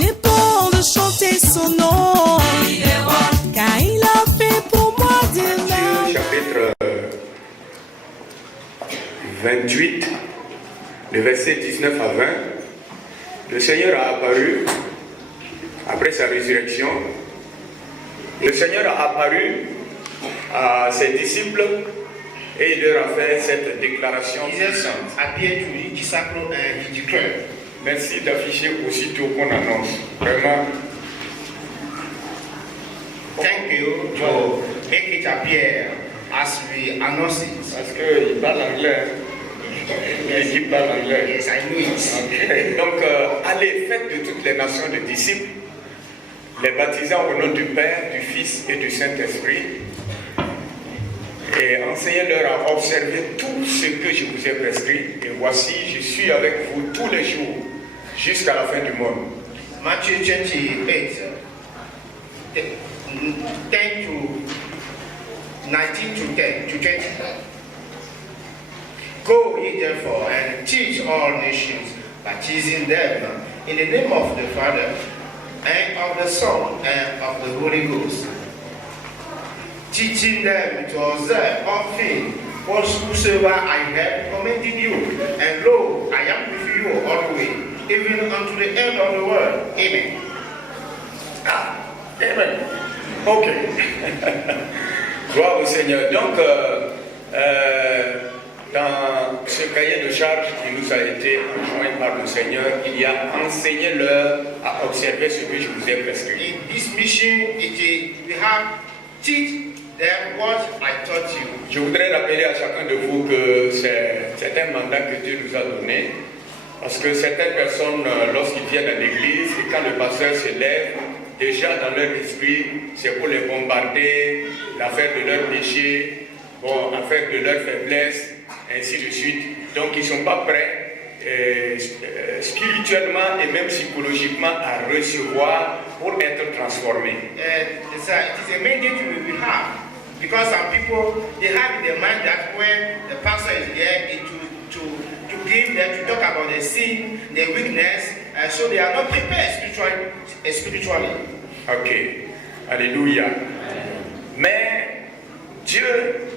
Il est bon de chanter son nom, car il a fait pour moi des Matthieu chapitre 28, le verset 19 à 20, le Seigneur a apparu après sa résurrection. Le Seigneur a apparu à ses disciples et il leur a fait cette déclaration puissante. Merci d'afficher aussitôt qu'on annonce. Vraiment. Thank you to make it appear as we announce it. Parce qu'il parle anglais. L'équipe parle anglais. Yes, I know it. Okay. Donc, allez, faites de toutes les nations des disciples, les baptisant au nom du Père, du Fils et du Saint-Esprit, et enseignez-leur à observer tout ce que je vous ai prescrit. Et voici, je suis avec vous tous les jours, jusqu'à la fin du monde. Matthew 28, 10 to 19 to 10 to 20. Go ye therefore and teach all nations, baptizing them in the name of the Father and of the Son and of the Holy Ghost, teaching them to observe all things whatsoever I have commanded you. And lo, I am with you always, even unto the end of the world. Amen. Amen. Ok. Gloire au Seigneur. Donc, dans ce cahier de charge qui nous a été enjoint par le Seigneur, il y a enseignez-leur à observer ce que je vous ai prescrit. In this mission, we have teach them what I taught you. Je voudrais rappeler à chacun de vous que c'est un mandat que Dieu nous a donné. Parce que certaines personnes, lorsqu'ils viennent à l'église, et quand le pasteur se lève, déjà dans leur esprit, c'est pour les bombarder, l'affaire de leur péché, bon, l'affaire de leur faiblesse, ainsi de suite. Donc ils ne sont pas prêts spirituellement et même psychologiquement à recevoir pour être transformés. It is a mandate we have, because some people, they have in their mind that when the pastor is there, to give them, to talk about their sin, their weakness, so they are not prepared spiritually. Ok, alléluia. Mais Dieu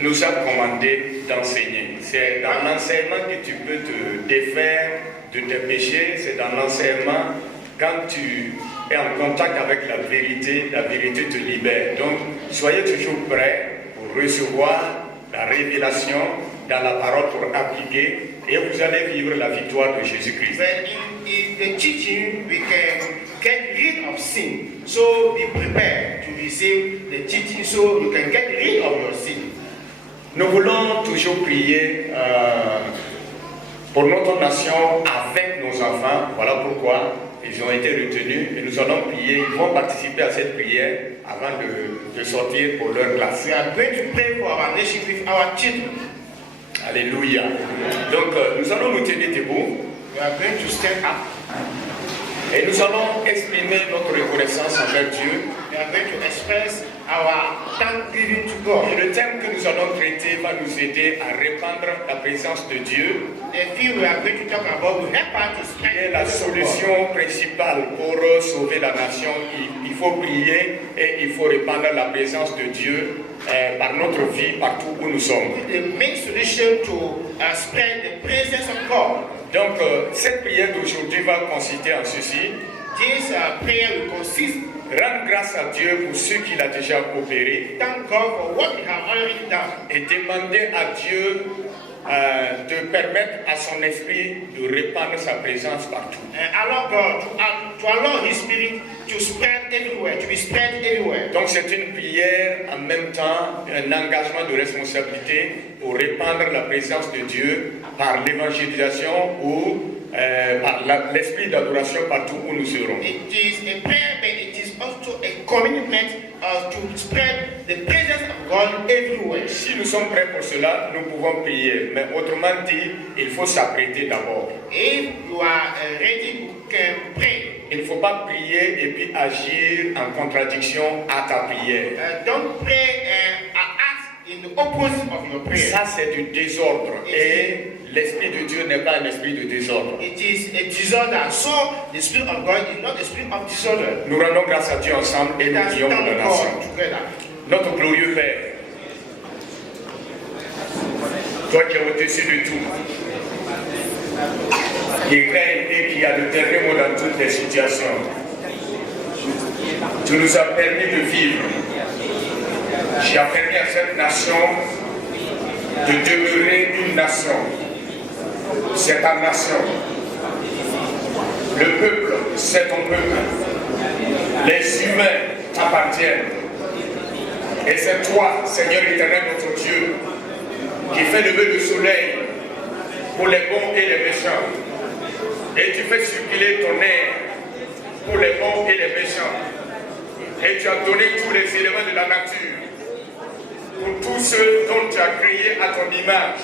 nous a commandé d'enseigner. C'est dans l'enseignement que tu peux te défaire de tes péchés, c'est dans l'enseignement quand tu es en contact avec la vérité te libère. Donc, soyez toujours prêts pour recevoir la révélation dans la parole pour appliquer et vous allez vivre la victoire de Jésus-Christ. But in the teaching, we can get rid of sin. So be prepared to receive the teaching so you can get rid of your sin. Nous voulons toujours prier pour notre nation avec nos enfants. Voilà pourquoi ils ont été retenus et nous allons prier. Ils vont participer à cette prière avant de sortir pour leur classe. We are going to pray for our nation with our children. Alléluia. Donc nous allons nous tenir debout. We are going to stand up. Et nous allons exprimer notre reconnaissance envers Dieu. We are going to express our thanksgiving to God. Et le thème que nous allons traiter va nous aider à répandre la présence de Dieu. The thing we are going to talk about will help us to spread Et la solution principale pour sauver la nation, il faut prier et il faut répandre la présence de Dieu par notre vie, partout où nous sommes. The main solution to spread the presence of God. Donc, cette prière d'aujourd'hui va consister en ceci. This prayer will consist. Rendre grâce à Dieu pour ce qu'il a déjà opéré. Thank God for what we have already done. Et demander à Dieu de permettre à son esprit de répandre sa présence partout. Allow God to allow His Spirit to spread everywhere, to be spread everywhere. Donc c'est une prière en même temps, un engagement de responsabilité pour répandre la présence de Dieu par l'évangélisation ou par l'esprit d'adoration partout où nous serons. It is a prayer, but it is also a commitment to spread the presence of God everywhere. Si nous sommes prêts pour cela, nous pouvons prier. Mais autrement dit, il faut s'apprêter d'abord. If you are ready, you can pray. Il ne faut pas prier et puis agir en contradiction à ta prière. Don't pray and act in the opposite of your prayer. Ça, c'est du désordre. Et l'Esprit de Dieu n'est pas un esprit de désordre. It is a disorder. So the Spirit of God is not a spirit of disorder. Nous rendons grâce à Dieu ensemble et nous prions pour la nation. Notre glorieux Père, toi qui es au-dessus de tout, qui règne et qui a le dernier mot dans toutes les situations, tu nous as permis de vivre. Tu as permis à cette nation de demeurer une nation. C'est ta nation. Le peuple, c'est ton peuple. Les humains t'appartiennent. Et c'est toi, Seigneur éternel, notre Dieu, qui fais lever le soleil pour les bons et les méchants. Et tu fais circuler ton air pour les bons et les méchants. Et tu as donné tous les éléments de la nature pour tous ceux dont tu as créé à ton image.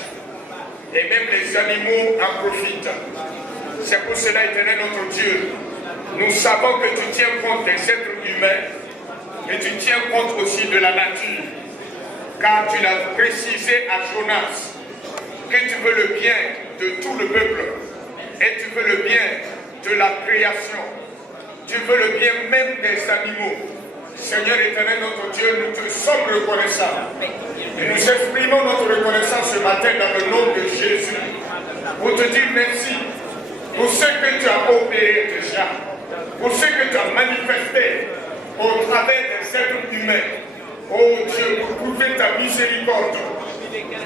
Et même les animaux en profitent. C'est pour cela, éternel notre Dieu, nous savons que tu tiens compte des êtres humains, mais tu tiens compte aussi de la nature. Car tu l'as précisé à Jonas, que tu veux le bien de tout le peuple, et tu veux le bien de la création, tu veux le bien même des animaux. Seigneur éternel notre Dieu, nous te sommes reconnaissants. Et nous exprimons notre reconnaissance ce matin dans le nom de Jésus, pour te dire merci pour ce que tu as opéré déjà, pour ce que tu as manifesté au travers des êtres humains. Oh Dieu, pour prouver ta miséricorde.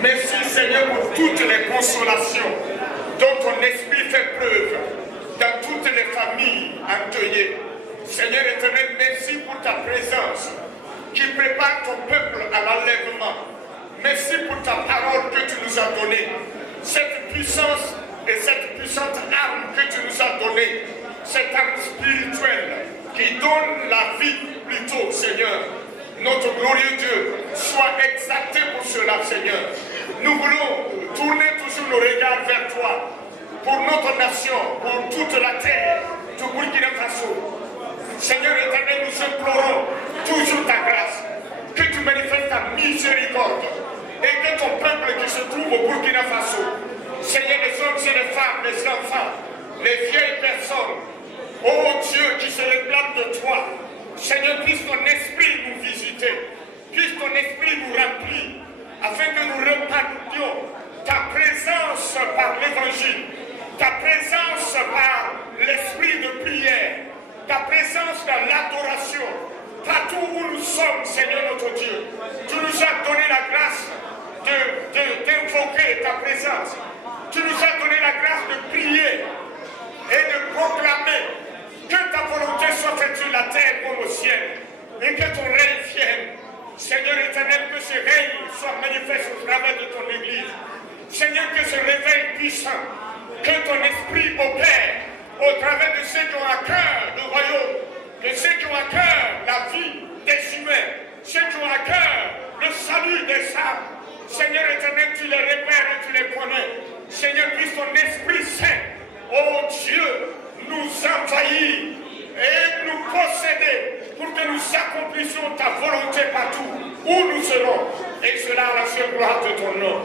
Merci Seigneur pour toutes les consolations dont ton esprit fait preuve dans toutes les familles endeuillées. Seigneur éternel, merci pour ta présence qui prépare ton peuple à l'enlèvement. Merci pour ta parole que tu nous as donnée. Cette puissance et cette puissante arme que tu nous as donnée. Cette arme spirituelle qui donne la vie plutôt, Seigneur. Notre glorieux Dieu soit exalté pour cela, Seigneur. Nous voulons tourner toujours nos regards vers toi, pour notre nation, pour toute la terre, du Burkina Faso. Seigneur éternel, nous implorons toujours ta grâce, que tu manifestes ta miséricorde, et que ton peuple qui se trouve au Burkina Faso, Seigneur, les hommes et les femmes, les enfants, les vieilles personnes, oh Dieu, qui se réclament de toi, Seigneur, puisse ton esprit nous visiter, puisse ton esprit nous remplir, afin que nous repartions ta présence par l'évangile, ta présence par l'esprit de prière, ta présence dans l'adoration, partout où nous sommes, Seigneur notre Dieu. Tu nous as donné la grâce d'invoquer ta présence. Tu nous as donné la grâce de prier et de proclamer que ta volonté soit faite sur la terre comme au ciel, et que ton règne vienne. Seigneur éternel, que ce règne soit manifeste au travers de ton Église. Seigneur, que ce réveil puissant, que ton esprit opère au travers de ceux qui ont à cœur le royaume, de ceux qui ont à cœur la vie des humains, ceux qui ont à cœur le salut des âmes. Seigneur éternel, tu les repères et tu les connais. Seigneur, puisse ton Esprit Saint, oh Dieu, nous envahir et nous posséder pour que nous accomplissions ta volonté partout où nous serons. Et cela à la seule gloire de ton nom.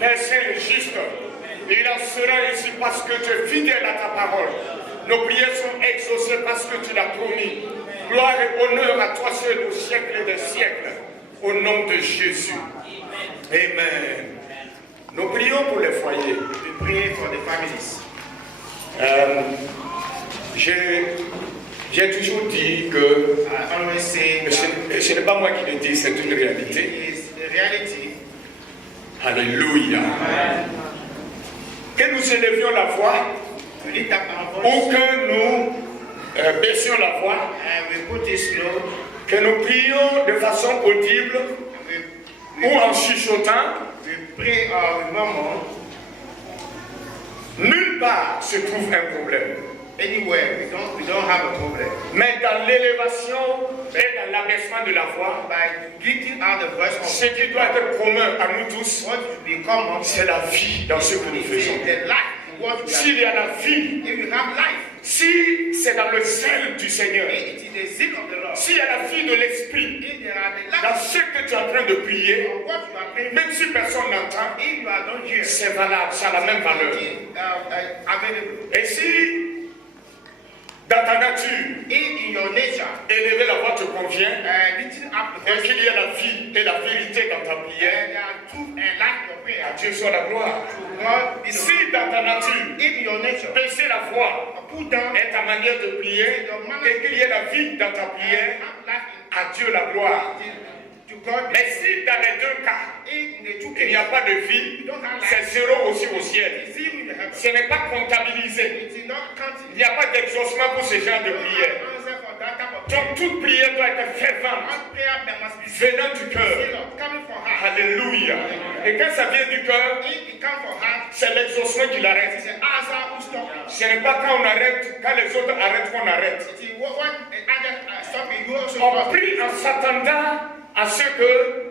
Père Saint et juste, il en sera ainsi parce que tu es fidèle à ta parole. Nos prières sont exaucées parce que tu l'as promis. Gloire et honneur à toi seul au siècle des siècles. Au nom de Jésus. Amen. Nous prions pour les foyers. We pray for the families. J'ai toujours dit que I always say ce n'est pas moi qui le dis, c'est une réalité. it is the reality. Alléluia. Que nous élevions la voix We lift up our voice ou que nous baissions la voix, and we put it slow. que nous prions de façon audible ou en chuchotant, We pray or we murmur. nulle part se trouve un problème. Anywhere, we don't have a problem. Mais dans l'élévation et dans l'abaissement de la voix, By getting out the voice of ce qui doit être commun à nous tous, what should be common, c'est la vie dans ce que nous faisons. the life in what we are. S'il y a la vie, If you have life, Si c'est dans le zèle du Seigneur, It is the zeal of the Lord. s'il y a la vie de l'Esprit If there are the dans lack ce que tu es en train de prier, of what you are praying, même si personne n'entend, if you are not here, c'est valable, ça a la même valeur. it is available. Et si dans ta nature, In your nature, élever la voix te convient, lifting up the et voice, qu'il y ait la vie et la vérité dans ta prière, there are truth and light in your prayer. à Dieu soit la gloire. To God be the Si dans ta nature, in your nature, baisser la voix put down est ta manière de prier, et qu'il y ait la vie dans ta prière, have life à Dieu la gloire. to God. Mais si dans les deux cas, In the two il n'y a cases, pas de vie, c'est zéro aussi au ciel. it's zeal in the heaven. Ce n'est pas comptabilisé. It is not counting. Il n'y a pas d'exaucement pour ce genre de prière. Answer for that type of Donc toute prière doit être fervente, All prayer that must be venant du cœur. zeal coming from heart. Alléluia. Et quand ça vient du cœur, If it comes from heart, c'est l'exaucement qui l'arrête. it's an answer who stop. Ce n'est pas quand on arrête, quand les autres arrêtent qu'on arrête. It is what others stop you also On stop. prie en s'attendant à ce que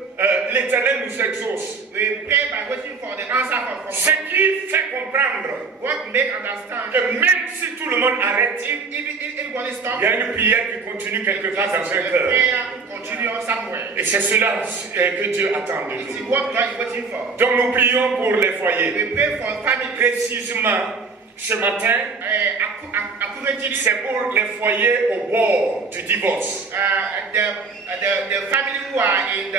l'Éternel nous exauce. We pray by waiting for the answer Ce from qui fait comprendre what make understand. que même si tout le monde arrête, If everybody stop, il y a une prière qui continue quelque part dans un the cœur. prayer continue somewhere. Et c'est cela que Dieu attend de It is nous. what God is waiting for. Donc nous prions pour les foyers. We pray for family. Précisément, ce matin, Accuracy. c'est pour les foyers au bord du divorce. The family who are in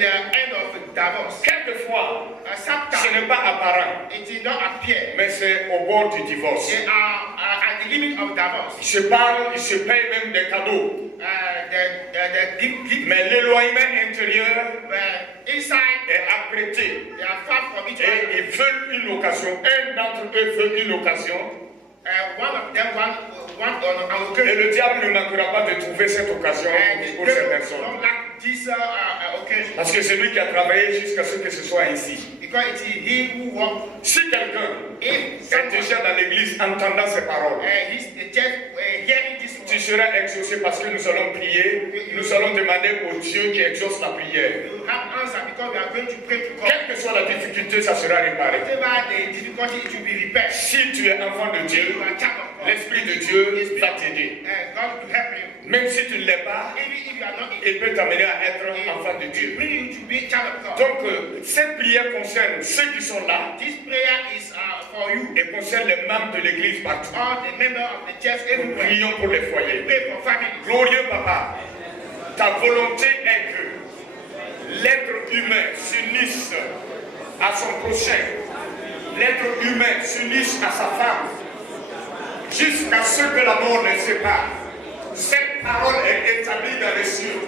the end of divorce. Quelquefois, ce Sometimes n'est pas apparent, it is not appear. mais c'est au bord du divorce. They are at the limit of divorce. Ils se parlent, ils se payent même des cadeaux. The gift, Mais l'éloignement intérieur inside, est apprêté. they are far from each Et other. ils veulent une occasion. Un d'entre eux veut une occasion. One of them want on an Et occasion. le diable ne manquera pas de trouver cette occasion And pour they ces personnes. don't like this occasion. Parce que c'est lui qui a travaillé jusqu'à ce que ce soit ainsi. Because it is he who walks. Si quelqu'un If est someone déjà dans l'église entendant ces paroles, he's the church hearing this tu word, seras exaucé parce que nous allons prier, nous allons demander au Dieu qui exauce la prière. you have answer because we are going to pray to God. Quelle que soit la difficulté, ça sera réparé. Whatever the difficulty, it will be repaired. Si tu es enfant de Dieu, You are child of God. l'Esprit de Dieu va t'aider. God will help you. Même si tu ne l'es pas, Even if you are not in il peut t'amener à être enfant de Dieu. bring you to be child of God. Donc, cette prière concerne ceux qui sont là This prayer is for you. et concerne les membres de l'église partout. All the members of the church Nous everywhere. prions pour les foyers. Pray for families. Glorieux Papa, ta volonté est que l'être humain s'unisse à son prochain, l'être humain s'unisse à sa femme, jusqu'à ce que la mort les sépare. Cette parole est établie dans les cieux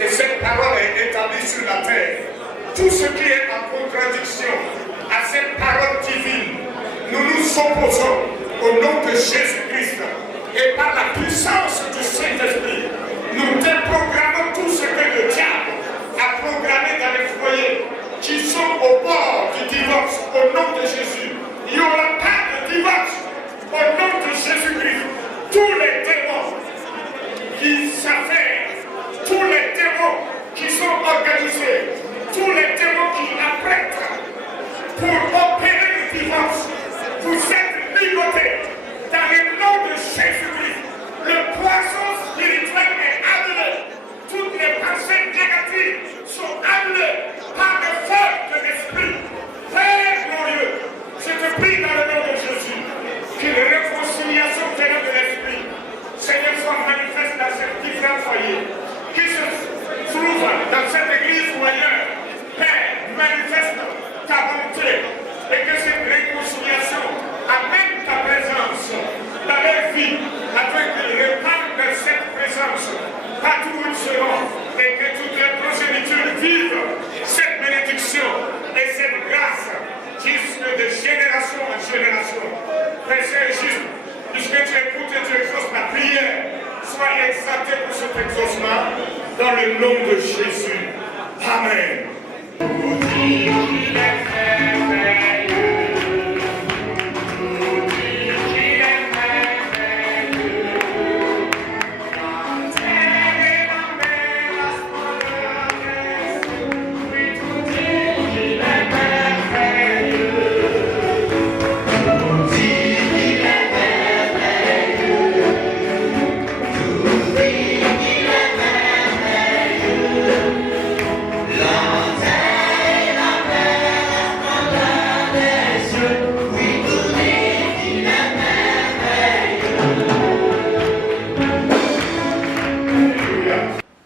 et cette parole est établie sur la terre. Tout ce qui est en contradiction à cette parole divine, nous nous opposons au nom de Jésus-Christ et par la puissance du Saint-Esprit, nous déprogrammons tout ce que le diable a programmé dans les foyers qui sont au bord du divorce au nom de Jésus. Il n'y aura pas de divorce au nom de Jésus-Christ. Tous les démons qui s'affairent, tous les démons qui sont organisés, tous les démons qui apprêtent pour opérer le divorce, vous êtes ligotés dans le nom de Jésus-Christ. Le poisson spirituel est annulé. Toutes les pensées négatives sont annulées par le feu de l'Esprit. Père glorieux, je te prie dans le nom de Jésus qu'une réconciliation venant de l'Esprit, Seigneur, soit manifeste dans ces différents foyers qui se trouvent dans cette église ou ailleurs. Père, manifeste ta bonté et que cette réconciliation amène ta présence dans leur vie afin qu'ils répandent cette présence partout où ils seront et que toutes les progénitures vivent cette bénédiction et cette grâce jusque de génération en génération. Père Saint-Juste, puisque tu écoutes et tu exauces la prière, sois exalté pour cet exaucement dans le nom de Jésus. Amen. Thank you.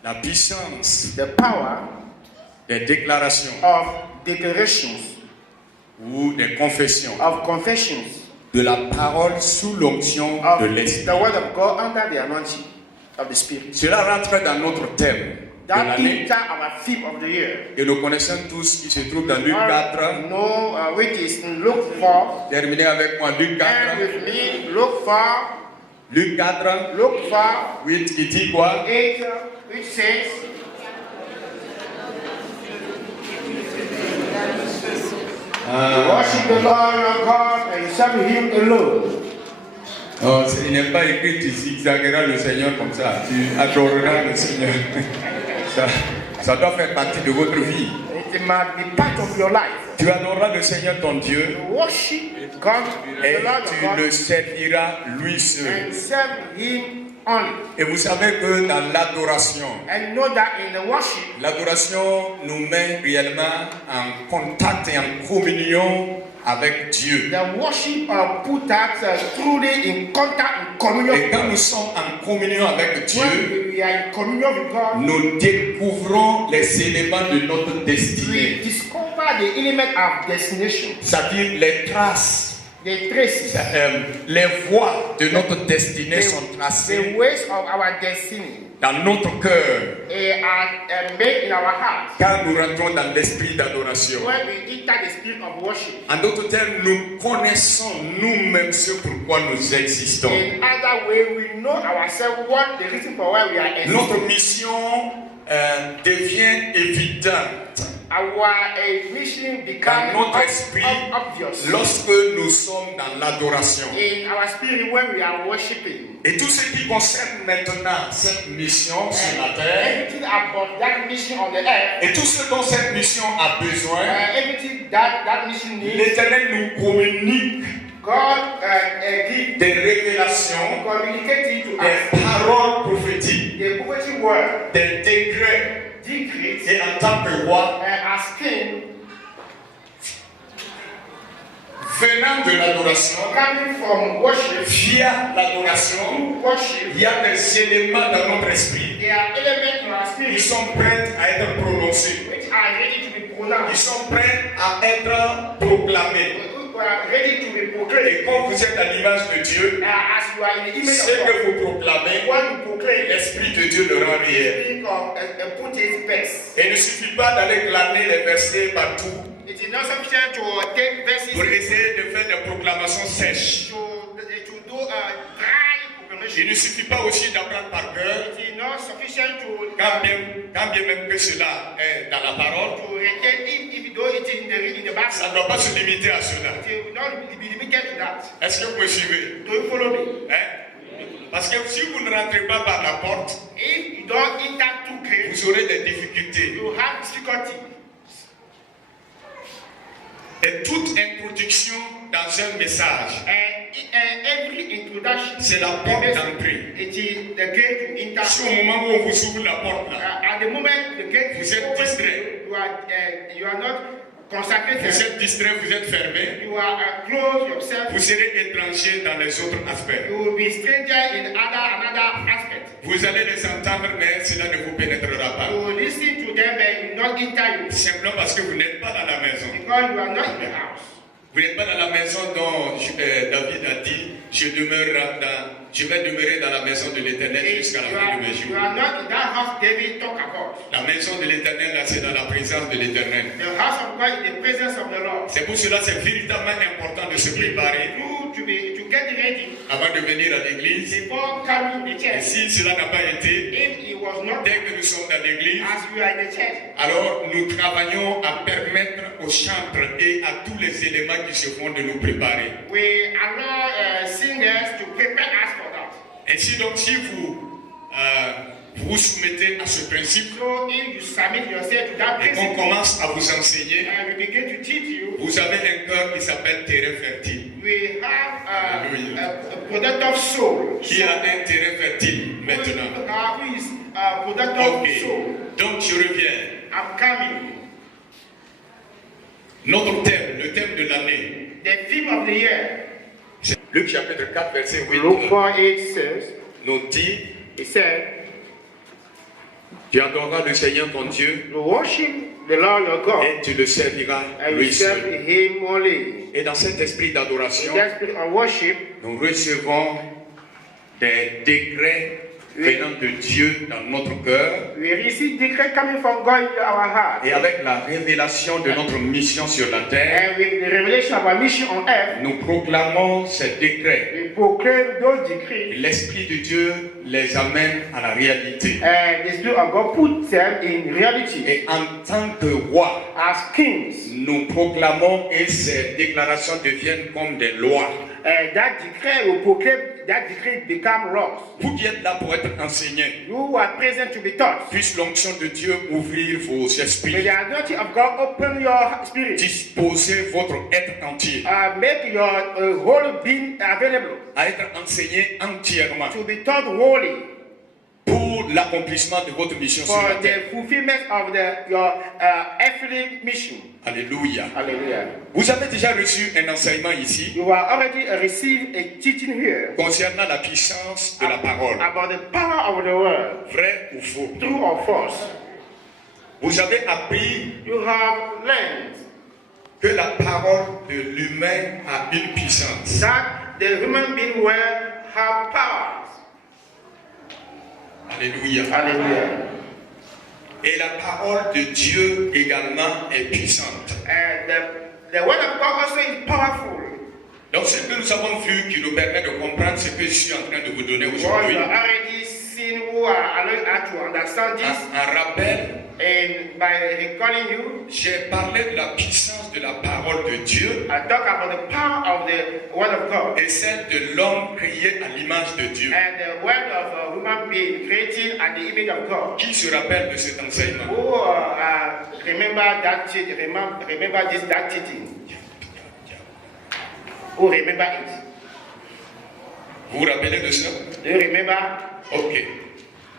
la puissance the power des déclarations of declarations, ou des confessions, of confessions, de la parole sous l'onction of de l'Esprit. the word of God under the anointing of the Spirit. Cela rentre dans notre thème de That l'année enter our theme of the year. que nous connaissons tous, qui se trouve dans Luc All 4. know which is in Luke 4. Terminez avec moi, Luc And 4. with me, Luke 4, Luc 4, Luke 4, 8, qui dit quoi? 8, which says, worship the Lord your God and serve Him alone. Oh, il n'est pas écrit tu zigzagueras le Seigneur comme ça, tu adoreras le Seigneur. Ça doit faire partie de votre vie. It must be part of your life. Tu adoreras le Seigneur ton Dieu You worship God, et the Lord tu your le God, serviras lui seul. and serve Him only. Et vous savez que dans l'adoration, And know that in the worship, l'adoration nous met réellement en contact et en communion avec Dieu. the worship put us truly in contact, in communion Et with quand God. nous sommes en communion avec Dieu, When we are in communion with God, nous découvrons les éléments de notre we destinée, discover the element of destination, c'est-à-dire les traces, the traces, les voies de notre destinée sont the tracées ways of our destiny dans notre cœur are made in our heart quand nous rentrons dans l'esprit d'adoration. when we enter the spirit of worship. En d'autres termes, nous connaissons nous-mêmes ce pourquoi nous existons. In other way, we know ourselves what the reason for why we are existing. Notre mission devient évidente Our mission dans becomes notre esprit obvious lorsque nous sommes dans l'adoration. in our spirit when we are worshiping. Et tout ce qui concerne maintenant cette mission sur la terre, Everything about that mission on the earth, et tout ce dont cette mission a besoin, everything that mission needs, l'Éternel nous communique God gives des révélations, communicating to us des paroles prophétiques, the prophetic word, des décrets. decrees, Et en tant que roi, as king, venant de l'adoration, coming from worship, via l'adoration, through worship, il y a des éléments dans notre esprit there are elements in our qui spirit sont prêts à être prononcés, which are ready to be qui pronounced, sont prêts à être proclamés. who are ready to be proclaimed. Et quand vous êtes à l'image de Dieu, As you are in the image ce of God, que vous proclamez, when you proclaim, l'Esprit de Dieu le rend réel. think of put his best. Et il ne suffit pas d'aller glaner les versets partout It is not sufficient to take verses pour essayer de faire des proclamations sèches. to do a dry proclamation. Il ne suffit pas aussi d'apprendre par cœur, It is not sufficient to quand bien même que cela est dans la parole. retain if though it is in the Bible. Ça ne doit pas se limiter à cela. It will not be limited to that. Est-ce que vous me suivez? Do you follow me? Hein? Parce que si vous ne rentrez pas par la porte, If you don't enter through gate, vous aurez des difficultés. you have difficulty. Et toute introduction dans un message, And every introduction, c'est la porte d'entrée. it is the gate to enter. Si au moment où on vous ouvre la porte là, At the moment the gate Vous is êtes open, distrait. you are not consecrated. vous êtes distrait, vous êtes fermé, You are close yourself. vous serez étranger dans les autres aspects. You will be stranger in another aspect. Vous allez les entendre, mais cela ne vous pénétrera pas. You will listen to them, but you will not enter you Simplement parce que vous n'êtes pas dans la maison. because you are not in the house. Vous n'êtes pas dans la maison dont David a dit, je vais demeurer dans la maison de l'Éternel jusqu'à la fin de mes You jours. are not in that house David talk about. La maison de l'Éternel, là, c'est dans la présence de l'Éternel. The house of God is the presence of the Lord. C'est pour cela que c'est véritablement important de se préparer To get ready avant de venir à l'église. before coming to the Et church. si cela n'a pas été, If it was not dès que nous sommes dans l'église, as you are in the church, alors nous travaillons à permettre aux chantres et à tous les éléments qui se font de nous préparer. we allow singers to prepare us for that. Ainsi donc, si vous vous soumettez à ce principe So if you submit yourself to that et qu'on principle, commence à vous enseigner, and we begin to teach you, vous avez un cœur qui s'appelle terrain fertile. we have Hallelujah. a productive soul. Qui a un terrain fertile maintenant? Who is a productive Ok, soul. donc je reviens. I'm coming. Notre thème, le thème de l'année, The theme of the year. c'est Luc chapitre 4, verset 8, Luke 4:8 says, nous dit, he said, Tu adoreras le Seigneur ton Dieu You worship the Lord your God, et tu le serviras and you lui serve seul. Him only. Et dans cet esprit d'adoration, In that spirit of worship, nous recevons des décrets venant de Dieu dans notre cœur we receive decree coming from God into our heart. et avec la révélation de notre mission sur la terre, And with the revelation of our mission on earth, nous proclamons ces décrets. we proclaim those decrees, L'Esprit de Dieu les amène à la réalité. and the Spirit of God puts them in reality. Et en tant que roi, As kings, nous proclamons et ces déclarations deviennent comme des lois. and that decree will proclaim, that decree become laws. Vous qui êtes là pour être enseignés, You who are present to be taught. puisse l'onction de Dieu ouvrir vos May esprits, the anointing of God open your spirit. disposer votre être entier Make your whole being available à être enseigné entièrement to be taught wholly pour l'accomplissement de votre mission sur for la terre. the fulfillment of your earthly mission. Alléluia. Hallelujah. Vous avez déjà reçu un enseignement ici You have already received a teaching here concernant la puissance de la parole. about the power of the word, Vrai ou faux? true or false. Vous avez appris You have learned que la parole de l'humain a une puissance. that the human being will have powers. Alléluia. Hallelujah. Et la parole de Dieu également est puissante. And the word of God also is powerful. Donc ce que nous avons vu qui nous permet de comprendre ce que je suis en train de vous donner What aujourd'hui. you already seen, who are allowing us to understand this, Un rappel, and by recalling you, j'ai parlé de la puissance de la parole de Dieu I talk about the power of the word of God et celle de l'homme créé à l'image de Dieu. and the word of a human being created at the image of God. Qui se rappelle de cet enseignement? Who remember that teaching? Remember that teaching? Who remember it? Vous vous rappelez de ça? Do you remember? Ok.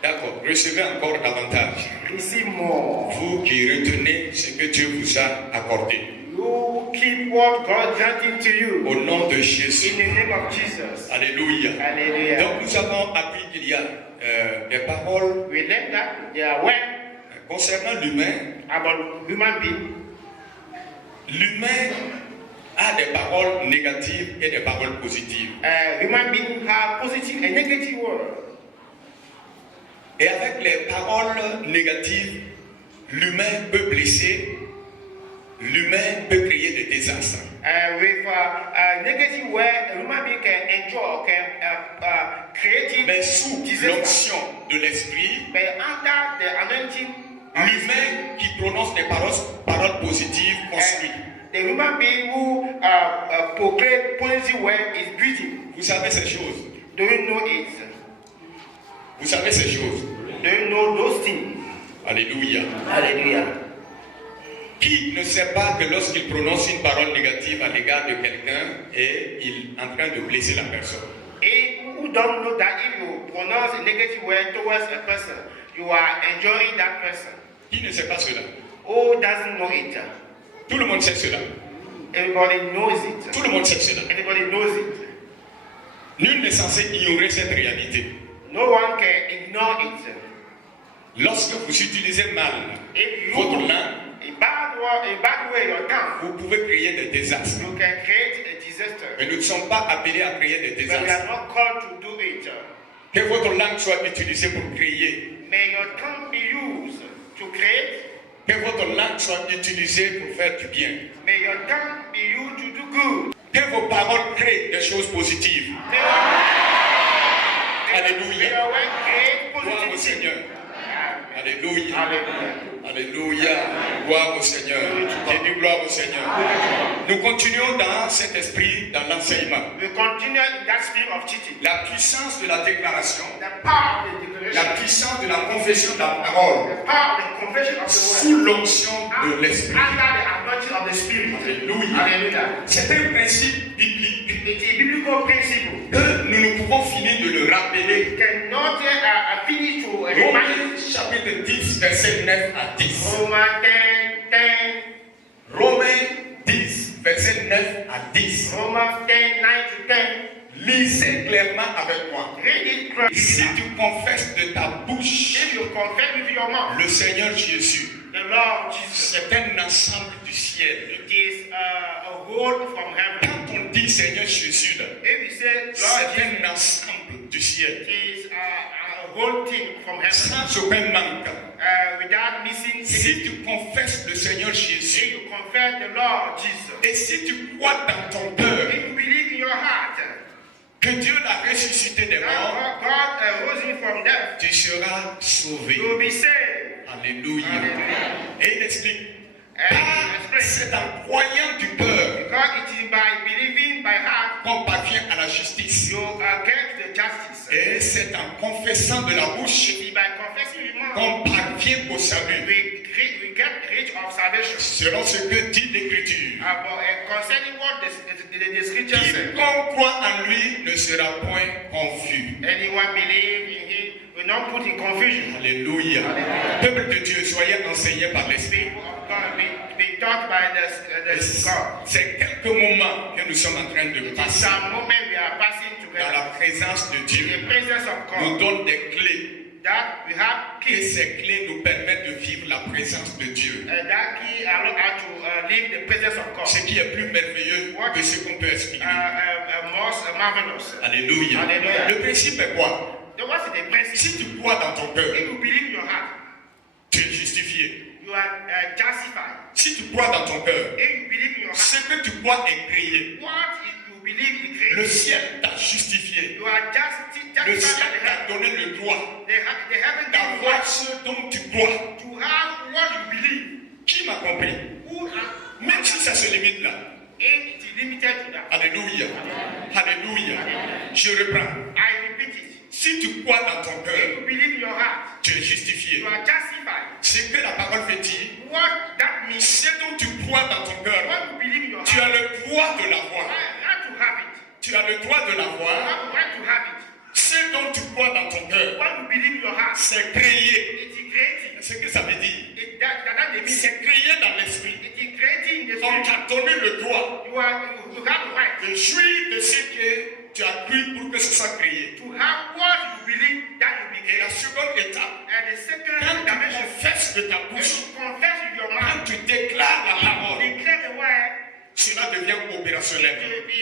D'accord. Recevez encore davantage. Receive more. Vous qui retenez ce que Dieu vous a accordé. You keep what God granted to you Au nom de Jésus. in the name of Jesus. Alléluia. Hallelujah. Donc nous avons appris qu'il y a des paroles We learned that there are words concernant l'humain. about human being. L'humain a des paroles négatives et des paroles positives. Human beings have positive and negative words. Et avec les paroles négatives, l'humain peut blesser, l'humain peut créer des désastres. With a negative word, a human being can enjoy, can create Mais sous disaster. l'onction de l'esprit, But under the anointing, l'humain qui prononce des paroles positives construit. the human being who proclaim positive word is building. Vous savez ces choses. Do you know it? Vous savez ces choses. Do you know those things? Alléluia. Hallelujah. Qui ne sait pas que lorsqu'il prononce une parole négative à l'égard de quelqu'un, et il est en train de blesser la personne? And who don't know that if you pronounce a negative word towards a person, you are enjoying that person? Qui ne sait pas cela? Who doesn't know it? Tout le monde sait cela. Everybody knows it. Tout le monde sait cela. Everybody knows it. Nul n'est censé ignorer cette réalité. No one can ignore it. Lorsque vous utilisez mal If you, votre langue, a bad way your tongue, vous pouvez créer des désastres. you can create a disaster. Mais nous ne sommes pas appelés à créer des But we are désastres. not called to do it. Que votre langue soit utilisée pour créer. May your tongue be used to create. Que votre langue soit utilisée pour faire du bien. May your tongue be used to do good. Que vos paroles créent des choses positives. May Alléluia. your word create Gloire au positive Seigneur. things. Alléluia. Hallelujah. Alléluia. Gloire au Seigneur. J'ai dit gloire au Seigneur. Nous continuons dans cet esprit, dans l'enseignement. We continue in that spirit of teaching. La puissance de la déclaration, The power of the la declaration. puissance de la confession de la parole, The power of the confession of the sous word. l'onction de l'esprit. Under the anointing of the spirit. Alléluia. Hallelujah. C'est un principe biblique It is a biblical principle. que nous ne pouvons finir de le rappeler. We cannot finish to remind Romains chapitre 10, verset 9 à 10. Romans 10, Romains 10, verset 9 à 10. Romans 10, 9 to 10. Lisez clairement avec moi. Read it clearly. Si tu confesses de ta bouche If you confess with your mouth, le Seigneur Jésus, the Lord Jesus, c'est un ensemble du ciel. it is a whole from heaven. Quand on dit Seigneur Jésus, là, If you say Lord c'est Jesus, un ensemble du ciel. it is a whole thing from heaven. Sans aucun manque. Without missing Si anything. tu confesses le Seigneur If Jésus, you confess the Lord Jesus, et si tu crois dans ton cœur if you believe in your heart que Dieu l'a ressuscité des morts, that God rose him from death, tu seras sauvé. you will be saved. Alléluia. Hallelujah. Et il explique. And Ah, c'est en croyant du cœur because it is by believing by heart qu'on parvient à la justice. you get the justice. Et c'est en confessant de la bouche It is by confessing with mouth qu'on parvient au salut. we get rich of salvation. Selon ce que dit l'Écriture. But concerning what the scripture says, Quiconque croit en lui ne sera point confus. anyone believe in him will not put in confusion. Alléluia. Peuple de Dieu, soyez enseignés par l'Esprit. People of God be taught by the God. C'est quelques moments que nous sommes en train de It's passer a moment we are passing dans together. la présence de Dieu. The presence of Nous God. donne des clés. That we have Et keys. ces clés nous permettent de vivre la présence de Dieu. That key allow us to live the presence of God. Ce qui est plus merveilleux que ce qu'on peut expliquer. Most marvelous. Alléluia. Alléluia. Le principe est quoi? So what is the principle? Si tu crois dans ton cœur, If you believe in your heart, tu es justifié. you are justified. Si tu crois dans ton cœur, If you believe in your heart, ce que tu crois est créé. what if you believe in Le creation? ciel t'a justifié. You are Le justified ciel by the t'a heaven. donné le droit They haven't given d'avoir what ce dont tu crois. to have what you believe. Qui m'a compris? Who are Même si ça se limite là. it is limited to that. Alléluia. Alléluia. Je reprends. I repeat it. Si tu crois dans ton If cœur, you believe in your heart, tu es justifié. you are justified. Ce que la parole veut dire, What that means, ce dont tu crois dans ton cœur, what you believe in your tu as heart, le droit de you l'avoir. have to have it. Tu as le droit de You l'avoir. have the right to have it. Ce dont tu crois dans ton cœur, What you believe in your heart, c'est créé. it is creating. Ce que ça veut dire, That they mean. c'est créé dans l'esprit. It is creating the On spirit. t'a donné le droit You have the right de jouir de ce que tu as cru pour que ce soit créé. to have what you believe that you be Et la created. seconde étape, And the second quand tu dimension, confesses de ta when bouche, you confess with your quand mouth, tu déclares la you parole, declare the word, cela devient it opérationnel. will be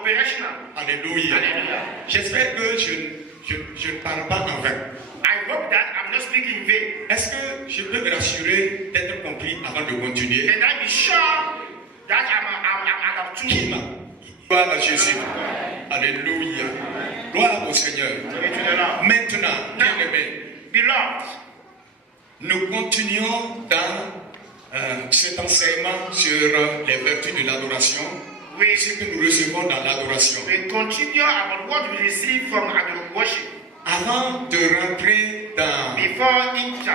operational. Alléluia. Hallelujah. J'espère que je ne parle pas en vain. I hope that I'm not speaking in vain. Est-ce que je peux me rassurer d'être compris avant de continuer? Can I be sure that I'm Qui true? m'a? Gloire à Jésus. Alléluia. Gloire au Seigneur. Glory to the Lord. Maintenant, bien-aimés, Beloved, nous continuons dans cet enseignement sur les vertus de l'adoration, ce que nous recevons dans l'adoration. we continue about what we receive from our worship. Avant de rentrer dans Before Easter,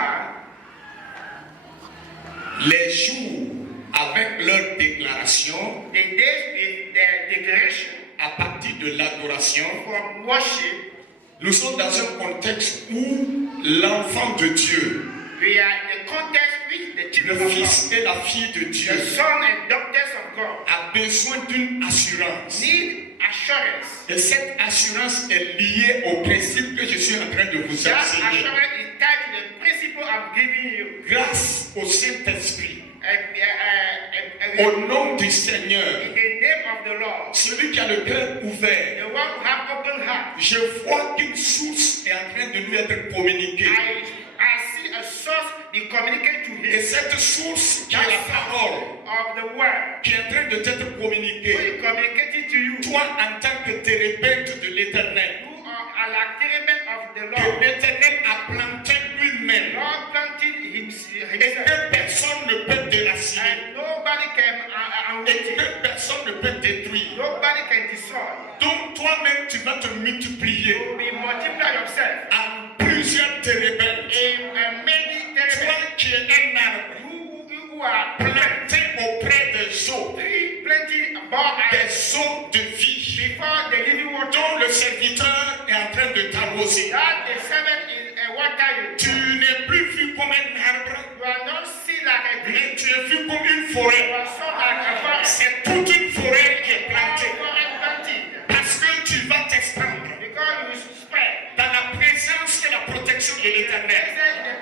les jours avec leur déclaration, the days with their declaration à partir de l'adoration, from worship, nous sommes dans un contexte où l'enfant de Dieu, we are in the context with the le children of fils God, et la fille de Dieu, the son and daughters of God, a besoin d'une assurance. need assurance. Et cette assurance est liée au principe que je suis en train de vous That enseigner. assurance is tied to the principle I'm giving you. Grâce au Saint-Esprit, In au nom du Seigneur, the name of the Lord, celui qui a le cœur ouvert, the one who have open heart, je vois qu'une source est en train de lui être communiquée. I see a source be communicate to Et him cette source qui est la parole, of the word. qui est en train de t'être communiquée, Will communicate it to you. toi en tant que thérapeute de l'Éternel, You are a testament of the que Lord. l'Éternel a planté lui-même Lord planted et himself, que personne ne peut déraciner and nobody can et unroot it. que personne ne peut détruire. Nobody can destroy. Donc toi-même tu vas te multiplier You will multiply yourself en plusieurs thérapeutes. in many territories. Toi qui es un arbre You who are planté auprès des eaux, tree planted above des eaux de vie, before the living water. dont le serviteur est en train de t'arroser. That the servant is a water you. Tu n'es plus vu comme un arbre, You are not seen like a tree. mais tu es vu comme une You forêt. are so like a forest. C'est toute une forêt qui est plantée. Forest planted. Parce que tu vas protection de l'Éternel.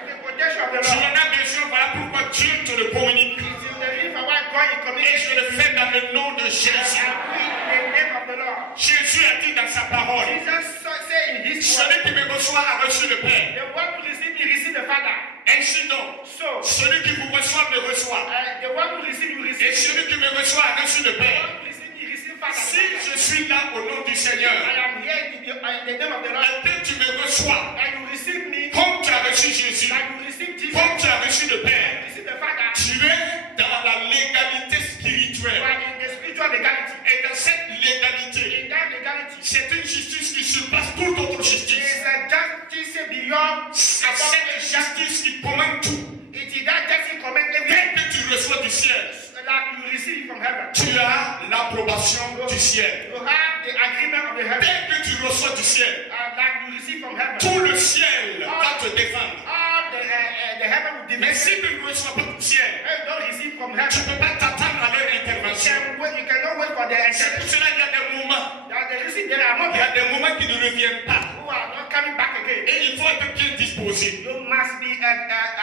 The protection of the Tu Lord. en as besoin, voilà pourquoi Dieu te le communique. It is the reason why God is Et communicating. je le fais dans le nom de Jésus. And we in the name of the Lord. Jésus a dit dans sa parole, Jesus said in his word, celui qui me reçoit a reçu le Père. the one who receive me receive the Father. Ainsi donc, So, celui qui vous reçoit me reçoit. the one who receive you Et receive. celui qui me reçoit a reçu le The Père. one who receive me receive Father. Si je suis là au nom du Seigneur, I am here in the name of the Lord. et que tu me reçois, And you receive me. comme tu as reçu Jésus, Like you receive Jesus. comme tu as reçu le Père, You receive the Father. tu es dans la légalité You spirituelle. are in the spiritual legality. Et dans cette légalité, In that legality, c'est une justice qui surpasse toute autre it justice. is a justice beyond C'est above cette the justice qui commande tout. It is that justice command Dès everything que tu reçois du ciel, that you receive from heaven. tu as l'approbation du ciel. You have the agreement of the heaven. Dès que tu reçois du ciel, That you receive from heaven. tout le ciel va te défendre. All the heaven will Mais defend. si tu ne reçois pas du ciel, If you don't receive from tu ne heaven, peux pas t'attendre à leur intervention. you cannot wait for the C'est pour intervention. cela qu'il y a des moments, There are il y moments a des moments qui ne reviennent pas. who are not coming back again. Et il faut être bien disposé. You must be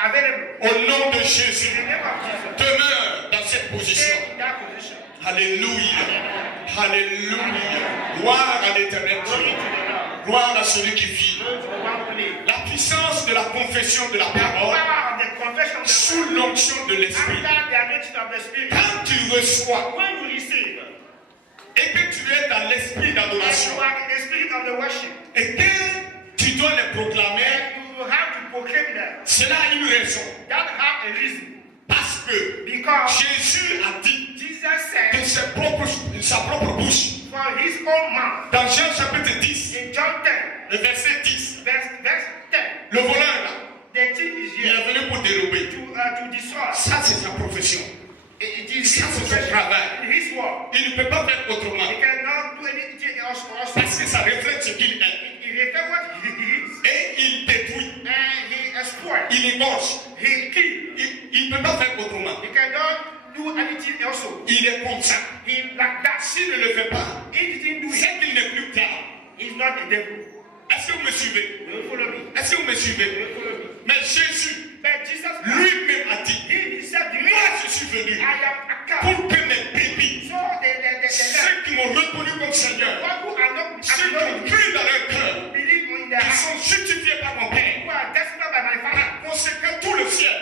available. Au nom de In Jésus, the name of Jesus. demeure dans cette position. Stay in that position. Alléluia. Alléluia. Gloire à l'éternel Glory Dieu. to the Lord. Gloire à celui qui vit. Glory to the one who lives. La puissance de la confession de la The parole power of the confession of the sous word. l'onction de l'Esprit. Under the anointing of the Spirit. Quand tu reçois When you receive, et que tu es dans l'esprit and d'adoration you are in the spirit of the worship, et que tu dois les proclamer, and you have to proclaim them. cela a une raison. That have a reason. Parce que Because Jésus a dit Jesus de said sa propre bouche, for his own mouth dans Jean chapitre 10, in John 10, le verset 10, verse 10, le voleur là, the thief is il est here venu pour dérober. to destroy. Ça, c'est sa profession. It is Ça, his c'est son profession, travail. his work. Il ne peut pas faire autrement. He cannot do anything else for us. Parce que ça reflète ce qu'il est. He refers what he is. Et il détruit, And he exploits. il égorge. He kills. Il ne peut pas faire autrement. He cannot do anything else. Il est comme ça. He like that. S'il ne le fait pas, He didn't do it. c'est qu'il n'est plus tard. He's not the devil. Est-ce que vous me suivez? You follow me. Est-ce que vous me suivez? You follow me. Mais Jésus, But Jesus Christ, lui-même a dit, he himself moi declared, je suis venu I am a cow. pour que mes bébés, So the ceux qui m'ont reconnu comme Seigneur, one who are not ceux qui ont cru dans leur cœur, believe in their ils heart, sont justifiés par mon Père. who are justified by my Father, Par conséquent, tout le ciel,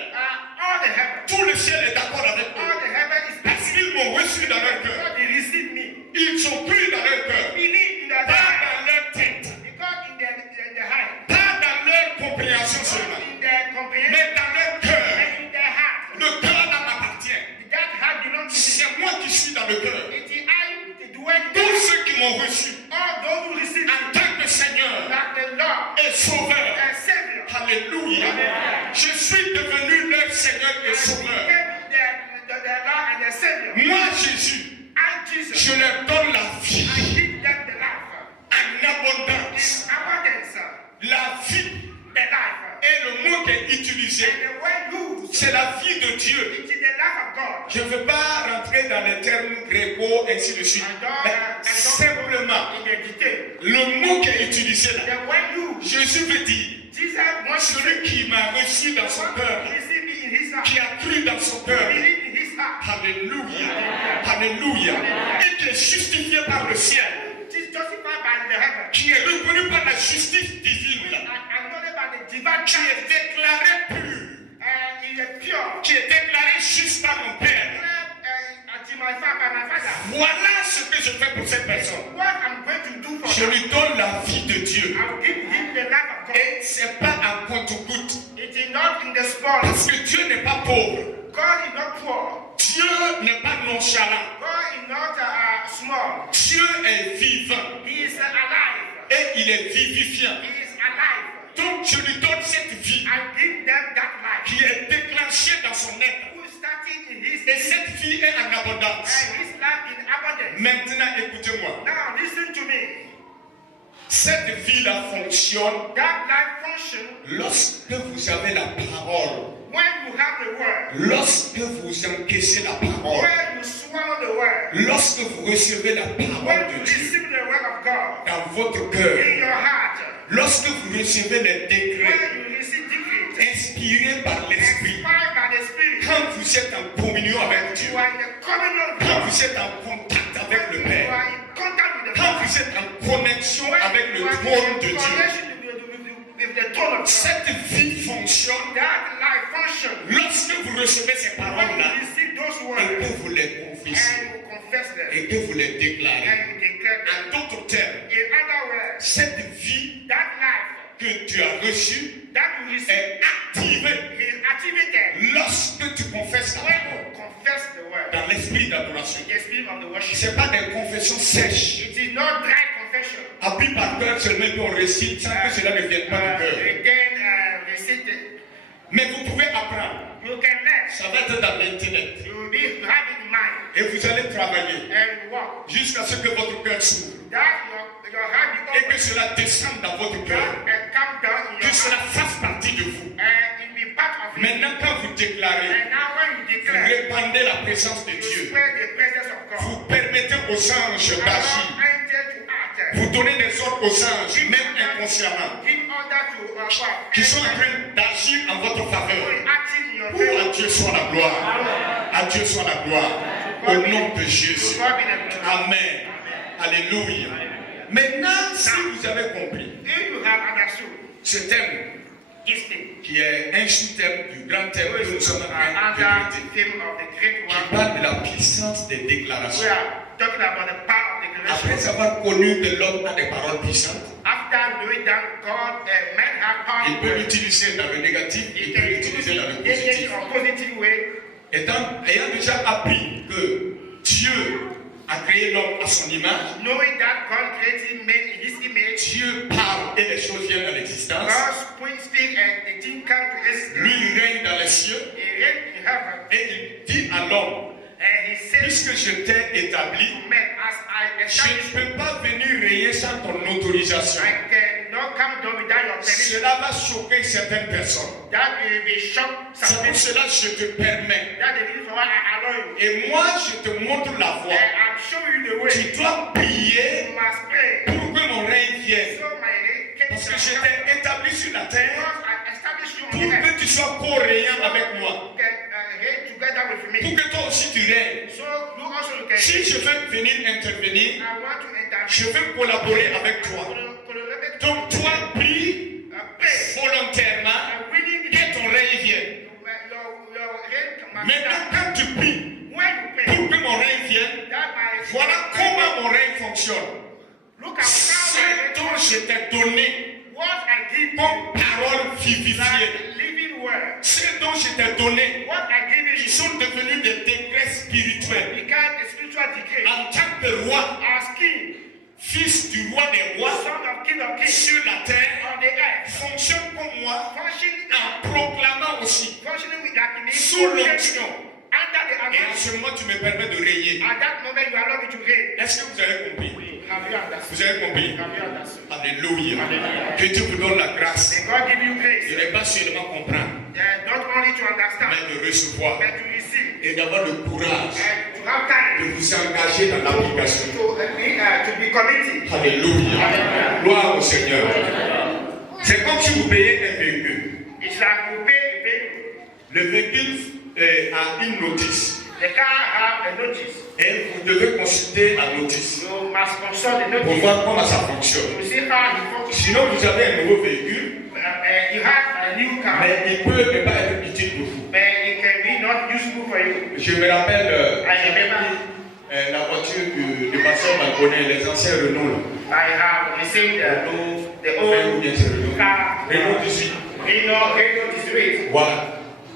all the heaven, tout le ciel est d'accord avec eux. all the heaven is Parce qu'ils m'ont reçu dans leur cœur. because they receive me. Ils ont cru dans leur cœur. Believe in their Pas heart, dans leur tête. because in the heart, Pas dans leur compréhension seulement. in their comprehension, Mais dans leur cœur. and in their heart. Le cœur là m'appartient. That heart belongs to me. C'est moi qui suis dans le cœur. It is I that dwell in Tous them. ceux qui m'ont reçu All those who receive en me, tant que Seigneur that the Lord et Sauveur. and Savior. Alléluia. Je suis devenu leur Seigneur et Sauveur. The Lord and the Savior. Moi, Jésus, And Jesus. je leur donne la I vie give them the life. en abondance. Abundance. La vie. The life. Et le mot qui est utilisé, And the word used. c'est la vie de Dieu. It is the life of God. Je ne veux pas rentrer dans les termes gréco, ainsi de suite. Mais simplement, In the detail. le mot qui est utilisé là, The word used. Jésus veut dire, Jesus wants to celui qui m'a reçu dans son cœur, receive me in his heart. qui a cru dans son cœur, Believe in his heart. alléluia, alléluia, et qui est justifié par le ciel, Just justified by the heaven. qui est reconnu par la justice divine, And acknowledged by the divine qui truth. est déclaré pur, And he is pure. qui est déclaré juste par mon Père. Until my father, by my father. Voilà ce que je fais pour cette personne. What I'm going to do for Je him, lui donne la vie de Dieu. I will give him the life of God. Et c'est pas un compte-goutte. It is not in the small. Parce que Dieu n'est pas pauvre. God is not poor. Dieu n'est pas nonchalant. God is not small. Dieu est vivant. He is alive. Et il est vivifiant. He is alive. Donc je lui donne cette vie I give them that life. qui est déclenchée dans son être. Who started in his Et cette vie est en abondance. and his life in abundance. Maintenant, écoutez-moi. Now listen to me. Cette vie-là fonctionne That life function lorsque vous avez la parole. when you have the word. Lorsque vous encaissez la parole. When you swallow the word. Lorsque vous recevez la When parole you de Dieu receive the word of God dans votre cœur. in your heart. Lorsque vous recevez les décrets When you inspiré par l'Esprit, inspired by the Spirit, quand vous êtes en communion avec Dieu, you are in the communion of quand God, vous êtes en contact avec le you Père, are in contact with the quand Father, vous êtes en connexion avec le you are trône in de Dieu, connection with the throne of God. cette vie fonctionne That life function lorsque vous recevez ces when paroles-là you receive those et words que vous les confessez and you confess them et que vous les déclarez. and you declare them. En d'autres termes, In other words, cette vie that life que tu as reçue that you receive est activée is activated lorsque tu confesses la when parole you confess the word. dans l'esprit d'adoration. The spirit of the worship. Ce n'est pas des confessions sèches, It is not dry confession. appris par cœur seulement qu'on récite sans que cela ne vienne pas du cœur. Receive it. Mais vous pouvez apprendre. You can learn. Ça va être dans l'intellect. You will be have it in mind Et vous allez travailler and walk. jusqu'à ce que votre cœur s'ouvre That your heart be et que open cela descende dans votre cœur, and come down in que your cela heart fasse partie de vous. and it be part of you. Maintenant, quand vous déclarez, And now when you vous declare, répandez la présence de you Dieu. spread the presence of God. Vous permettez aux anges Allow d'agir. angels to act. Vous donnez des ordres aux anges, même inconsciemment, Give order to God. qui sont en train d'agir en votre Who faveur. is acting in your Oh, favor. à Dieu soit la gloire. À Dieu soit la gloire. Au nom de Jésus. To God be the glory. Amen. Alléluia. Maintenant, si vous avez compris, If you have understood ce thème, this thing, qui est un sous-thème du grand thème que nous sommes en train de under traiter, the theme of the great qui one, parle de la puissance des we déclarations. are talking about the power of declaration. Après avoir connu que l'homme a des paroles puissantes, After knowing that God, man have power, il peut l'utiliser dans le négatif, he il can peut use l'utiliser dans le it positif. in a positive way. Ayant déjà appris que Dieu a créé l'homme à son image, Knowing that God created man in his image, Dieu parle et les choses viennent à l'existence. God speak and the thing come to existence. Lui, il règne dans les cieux He reign in heaven, et il dit à l'homme, and he said puisque je t'ai établi, to man, as I je established ne you, peux pas venir régner sans ton autorisation. I cannot come down without your permission. Cela va choquer certaines personnes. That will be shock C'est some pour people. cela que je te permets. That the reason why I allow you. Et moi, je te montre la voie. And I'm showing you the way. Tu dois prier You must pray. pour que mon règne vienne. So my reign can Parce que je t'ai établi sur la terre because I established you pour on the earth. que tu sois co-régnant avec moi. You can reign together with me. Pour que toi aussi tu règnes. So you also can. Si je veux venir intervenir, I want to je intervene. veux collaborer avec toi. Collaborate. Donc toi, prie Pray. volontairement And winning que ton règne vienne. your reign must Maintenant, start. quand tu pries When you pray, pour que mon règne vienne, that my voilà comment mon règne fonctionne. look at how Ce my dont je t'ai donné what I give you. comme parole vivifiée, That living word. ce dont je t'ai donné What I give you sont devenus des décrets spirituels. become a spiritual decree. En tant que roi, As king, fils du roi des rois son of kings, sur la terre, on the earth, fonctionne comme moi functioning en proclamant aussi with that in sous l'onction. under the Et en anointing. ce moment, tu me permets de régner. At that moment, you allow me to reign. Est-ce que vous avez compris? Have you understood? Vous avez compris? Have you understood? Alléluia. Alléluia. Que Dieu vous donne la grâce May God give you de grace. ne pas seulement comprendre, Not only to understand, mais de recevoir but to receive. et d'avoir le courage And to have de time vous engager dans l'application. to be committed. Alléluia. Gloire au Seigneur. C'est comme si vous payez un véhicule. It's like you pay a vehicle. Le véhicule a une notice The car have a notice. et vous devez consulter la notice You must consult the pour notice voir comment ça fonctionne. to see how it functions. Sinon, vous avez un nouveau véhicule, You have a new car, mais il peut ne pas être utile pour vous. but it can be not useful for you. Je me rappelle I remember la voiture du pasteur Malconnet, les anciens Renault. I have received the Ou bien old c'est Renault. car, Renault 18. Renault 18. Voilà.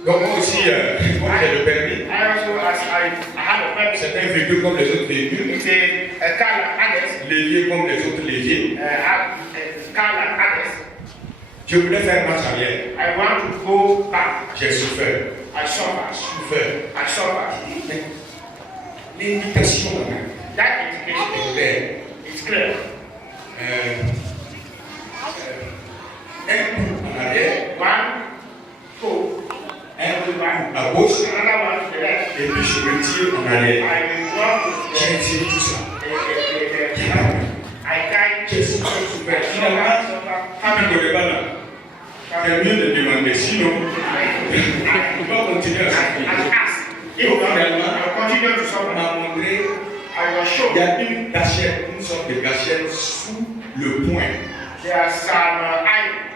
Donc moi aussi, comme j'ai le permis, I also, as I had a friend, c'est un véhicule comme les autres véhicules, it's a car like others, lévier comme les autres léviers. have a car like others. Je voulais faire marche arrière. I want to go back. J'ai souffert. I suffer. Souffert. I suffer. Mais l'indication là, That indication est claire. is clear. Un coup en arrière, One, go. un coup à gauche, Another one to the left. et puis je me tire en arrière. I will walk to J'ai tiré tout ça. I J'ai can't souffert. suffer, Finalement, suffer. il ne connaît pas là. C'est mieux de demander, sinon, on va continuer à s'appeler. Donc, finalement, on m'a montré, il y a une gâchette, une sorte de gâchette sous le poing.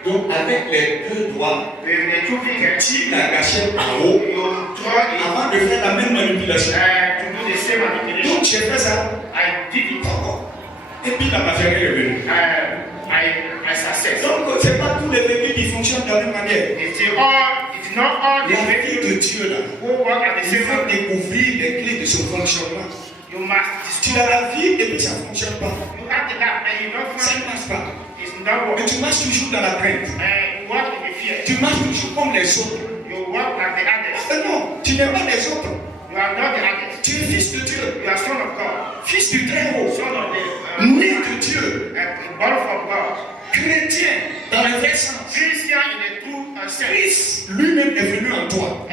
Donc, avec les deux doigts, tire la gâchette en haut avant de faire la même manipulation. Donc, j'ai fait ça. Et puis, la majorité est venue. Donc, ce n'est pas tous les véhicules qui fonctionnent de la même manière. La vie de Dieu, là, il faut découvrir les clés de son fonctionnement. Tu as la vie et puis ça ne fonctionne pas. Ça ne marche pas. Mais tu marches toujours dans la crainte. Tu marches toujours comme les autres. Non, tu n'es pas les autres. Tu es fils de Dieu. Fils du Très-Haut. Né de Dieu. Chrétien dans le vrai sens. Christ lui-même est venu en toi.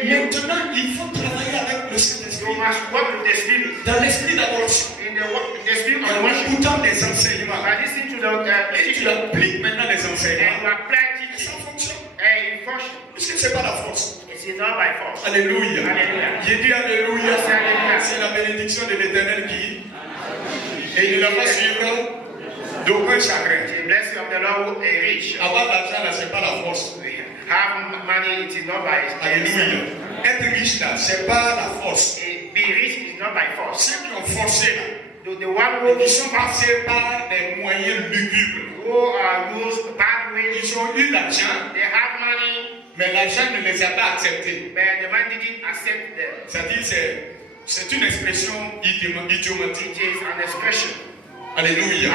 Maintenant, il faut travailler avec le Saint-Esprit. Dans l'esprit d'adoration. En écoutant les enseignements. Et tu appliques maintenant les enseignements. Et ça fonctionne. Parce que ce n'est pas la force. Alléluia. J'ai dit Alléluia. C'est la bénédiction de l'Éternel qui. Et il ne va pas suivre d'aucun chagrin. Avoir l'argent là, ce n'est pas la force. Alléluia. Être riche là, ce n'est pas la force. Ceux qui ont forcé là, qui sont passés par des moyens lugubres. Ils ont eu l'argent, mais l'argent ne les a pas acceptés. C'est-à-dire c'est une expression idiomatique. Alléluia.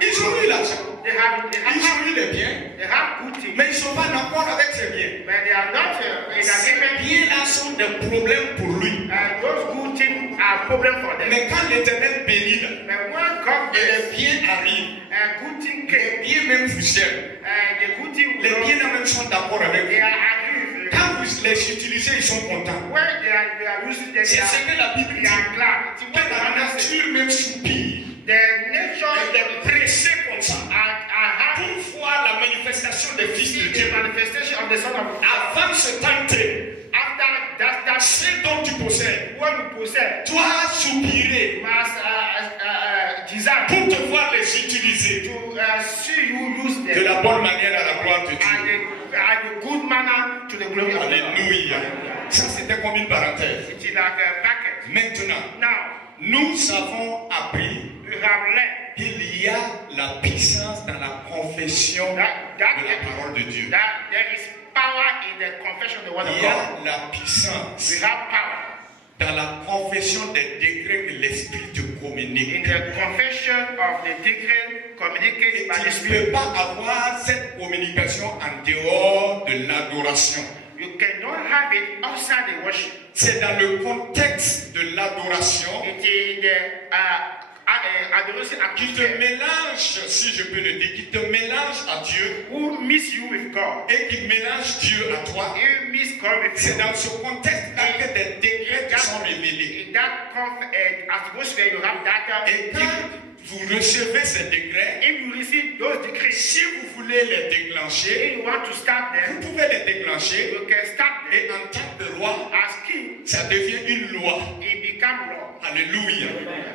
Ils ont eu l'argent. Ils ont eu les biens. Mais ils ne sont pas d'accord avec ces biens. Ces biens-là sont des problèmes pour lui. Mais quand l'Éternel bénit, et les biens arrivent, les biens même vous aiment, les biens même sont d'accord avec vous. Quand vous les utilisez, ils sont contents. C'est ce que la Bible dit. Que la nature même soupire. Elle est pressée comme ça pour voir la manifestation des fils de Dieu. Avant ce temps, ce dont tu possèdes, dois soupirer pour te voir les utiliser de la bonne manière à la gloire de Dieu. Alléluia. Ça, c'était comme une parenthèse. Maintenant, nous avons appris qu'il y a la puissance dans la confession de la parole de Dieu. Il y a la puissance dans la confession des décrets que l'Esprit te communique. Et tu ne peux pas avoir cette communication en dehors de l'adoration. You cannot have it outside the worship. C'est dans le contexte de l'adoration qui te mélange, si je peux le dire, qui te mélange à Dieu, who miss you with God, et qui mélange Dieu à toi. C'est dans ce contexte-là que des décrets te sont révélés. Et quand vous recevez ces décrets, si vous voulez les déclencher, vous pouvez les déclencher, et en tant que loi, ça devient une loi. Alléluia.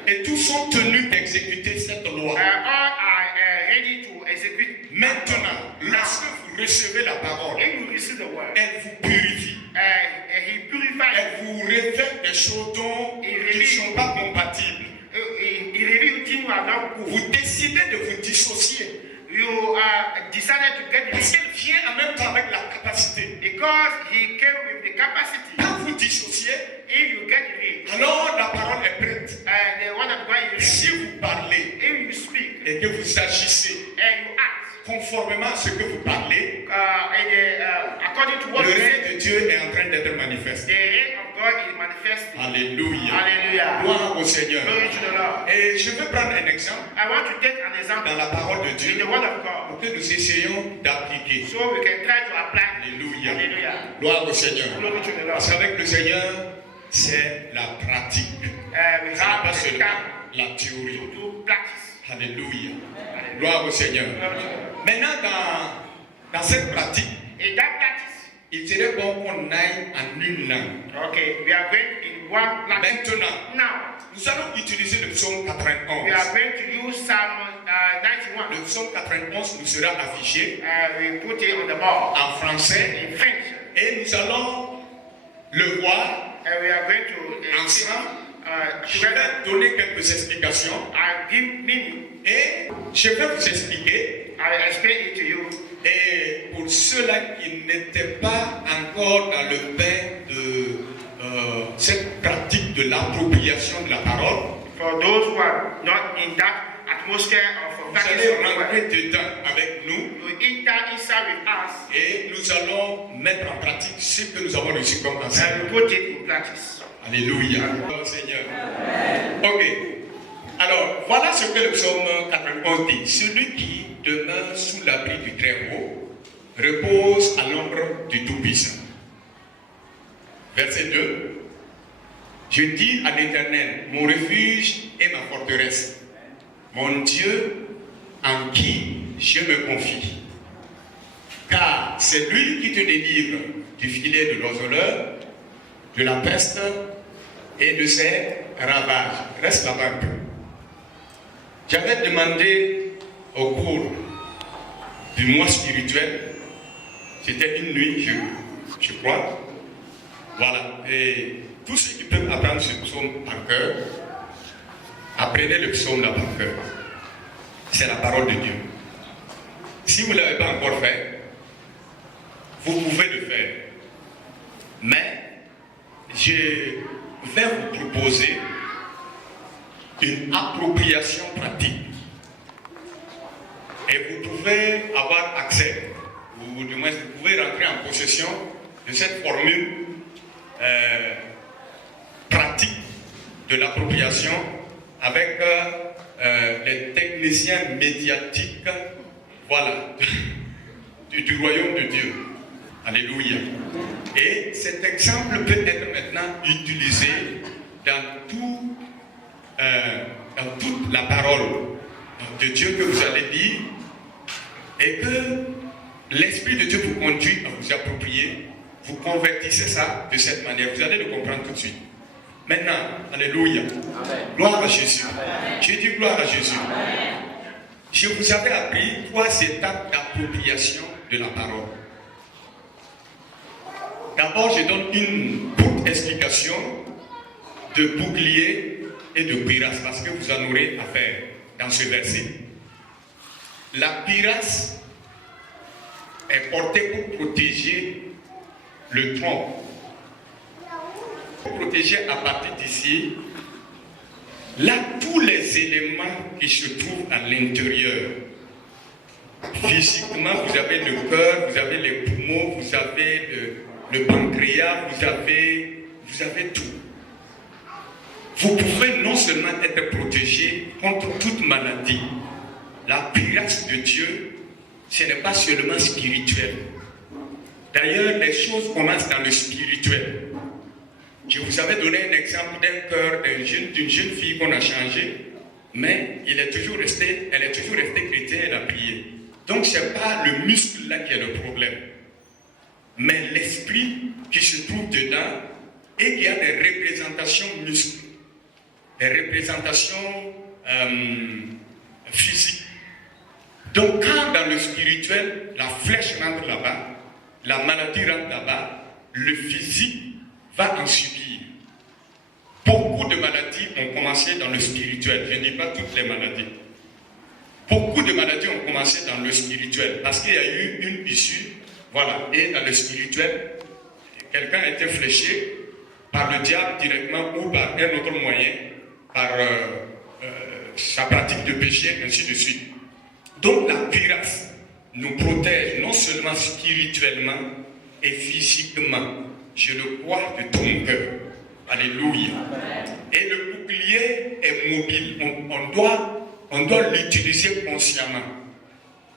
Et tous sont tenus d'exécuter cette loi. Maintenant, lorsque vous recevez la parole, elle vous purifie. Elle vous révèle des choses dont qui ne sont pas compatibles. Vous décidez de vous dissocier. Parce qu'elle vient en même temps avec la capacité. Quand vous dissociez, alors la parole est prête. Si vous parlez et que vous agissez conformément à ce que vous parlez, le règne de Dieu est en train d'être manifesté. Alléluia. Gloire au Seigneur. Et je vais prendre un exemple dans la parole de Dieu pour que nous essayions d'appliquer. Alléluia. Gloire au Seigneur. Parce qu'avec le Seigneur, c'est la pratique. Ce n'est pas seulement la théorie. Alléluia. Gloire au Seigneur. Maintenant, dans cette pratique, In that practice, il serait bon qu'on aille en une langue. okay, we are going in one language. Maintenant, Now, nous allons utiliser le psaume we 91. are going to use Psalm 91. Le psaume 91 nous sera affiché We put it on the board en français in French. et nous allons le voir And we are going to ensemble. Je together. vais donner quelques explications I give meaning. et je vais vous expliquer. I explain it to you. Et pour ceux-là qui n'étaient pas encore dans le bain de cette pratique de l'appropriation de la parole, For those who are not in that atmosphere of vous practice allez of the word, rentrer dedans avec nous you enter inside with us et nous allons mettre en pratique ce que nous avons reçu comme and enseignement. we put it in practice. Alléluia. Oh, Seigneur. Ok. Alors, voilà ce que le psaume 91 dit. Celui qui demeure sous l'abri du Très-Haut repose à l'ombre du Tout-Puissant. Verset 2. Je dis à l'Éternel, mon refuge et ma forteresse, mon Dieu en qui je me confie. Car c'est lui qui te délivre du filet de l'oiseleur, de la peste et de ses ravages. Reste là-bas un peu. J'avais demandé au cours du mois spirituel, c'était une nuit, je crois. Voilà. Et tous ceux qui peuvent apprendre ce psaume par cœur, apprenez le psaume là par cœur. C'est la parole de Dieu. Si vous ne l'avez pas encore fait, vous pouvez le faire. Mais je vais vous proposer une appropriation pratique. Et vous pouvez avoir accès, ou du moins vous pouvez rentrer en possession de cette formule pratique de l'appropriation avec les techniciens médiatiques, voilà, du royaume de Dieu. Alléluia. Et cet exemple peut être maintenant utilisé dans toute la parole de Dieu que vous allez lire et que l'Esprit de Dieu vous conduit à vous approprier. Vous convertissez ça de cette manière. Vous allez le comprendre tout de suite. Maintenant, alléluia. Amen. Gloire à Jésus. J'ai dit gloire à Jésus. Amen. Je vous avais appris 3 étapes d'appropriation de la parole. D'abord, je donne une courte explication de bouclier et de cuirasse parce que vous en aurez à faire dans ce verset. La cuirasse est portée pour protéger le tronc. Pour protéger à partir d'ici, là, tous les éléments qui se trouvent à l'intérieur. Physiquement, vous avez le cœur, vous avez les poumons, vous avez le pancréas, vous avez tout. Vous pouvez non seulement être protégé contre toute maladie. La cuirasse de Dieu, ce n'est pas seulement spirituel. D'ailleurs, les choses commencent dans le spirituel. Je vous avais donné un exemple d'un cœur d'une jeune fille qu'on a changé, mais elle est toujours restée chrétienne, elle a prié. Donc, ce n'est pas le muscle là qui est le problème, mais l'esprit qui se trouve dedans et qui a des représentations musclées, des représentations physiques. Donc, quand dans le spirituel, la flèche rentre là-bas, la maladie rentre là-bas, le physique va en subir. Beaucoup de maladies ont commencé dans le spirituel. Je ne dis pas toutes les maladies. Beaucoup de maladies ont commencé dans le spirituel parce qu'il y a eu une issue. Voilà. Et dans le spirituel, quelqu'un a été fléché par le diable directement ou par un autre moyen, par sa pratique de péché, ainsi de suite. Donc la cuirasse nous protège non seulement spirituellement et physiquement. Je le crois de tout mon cœur. Alléluia. Et le bouclier est mobile. On doit l'utiliser consciemment.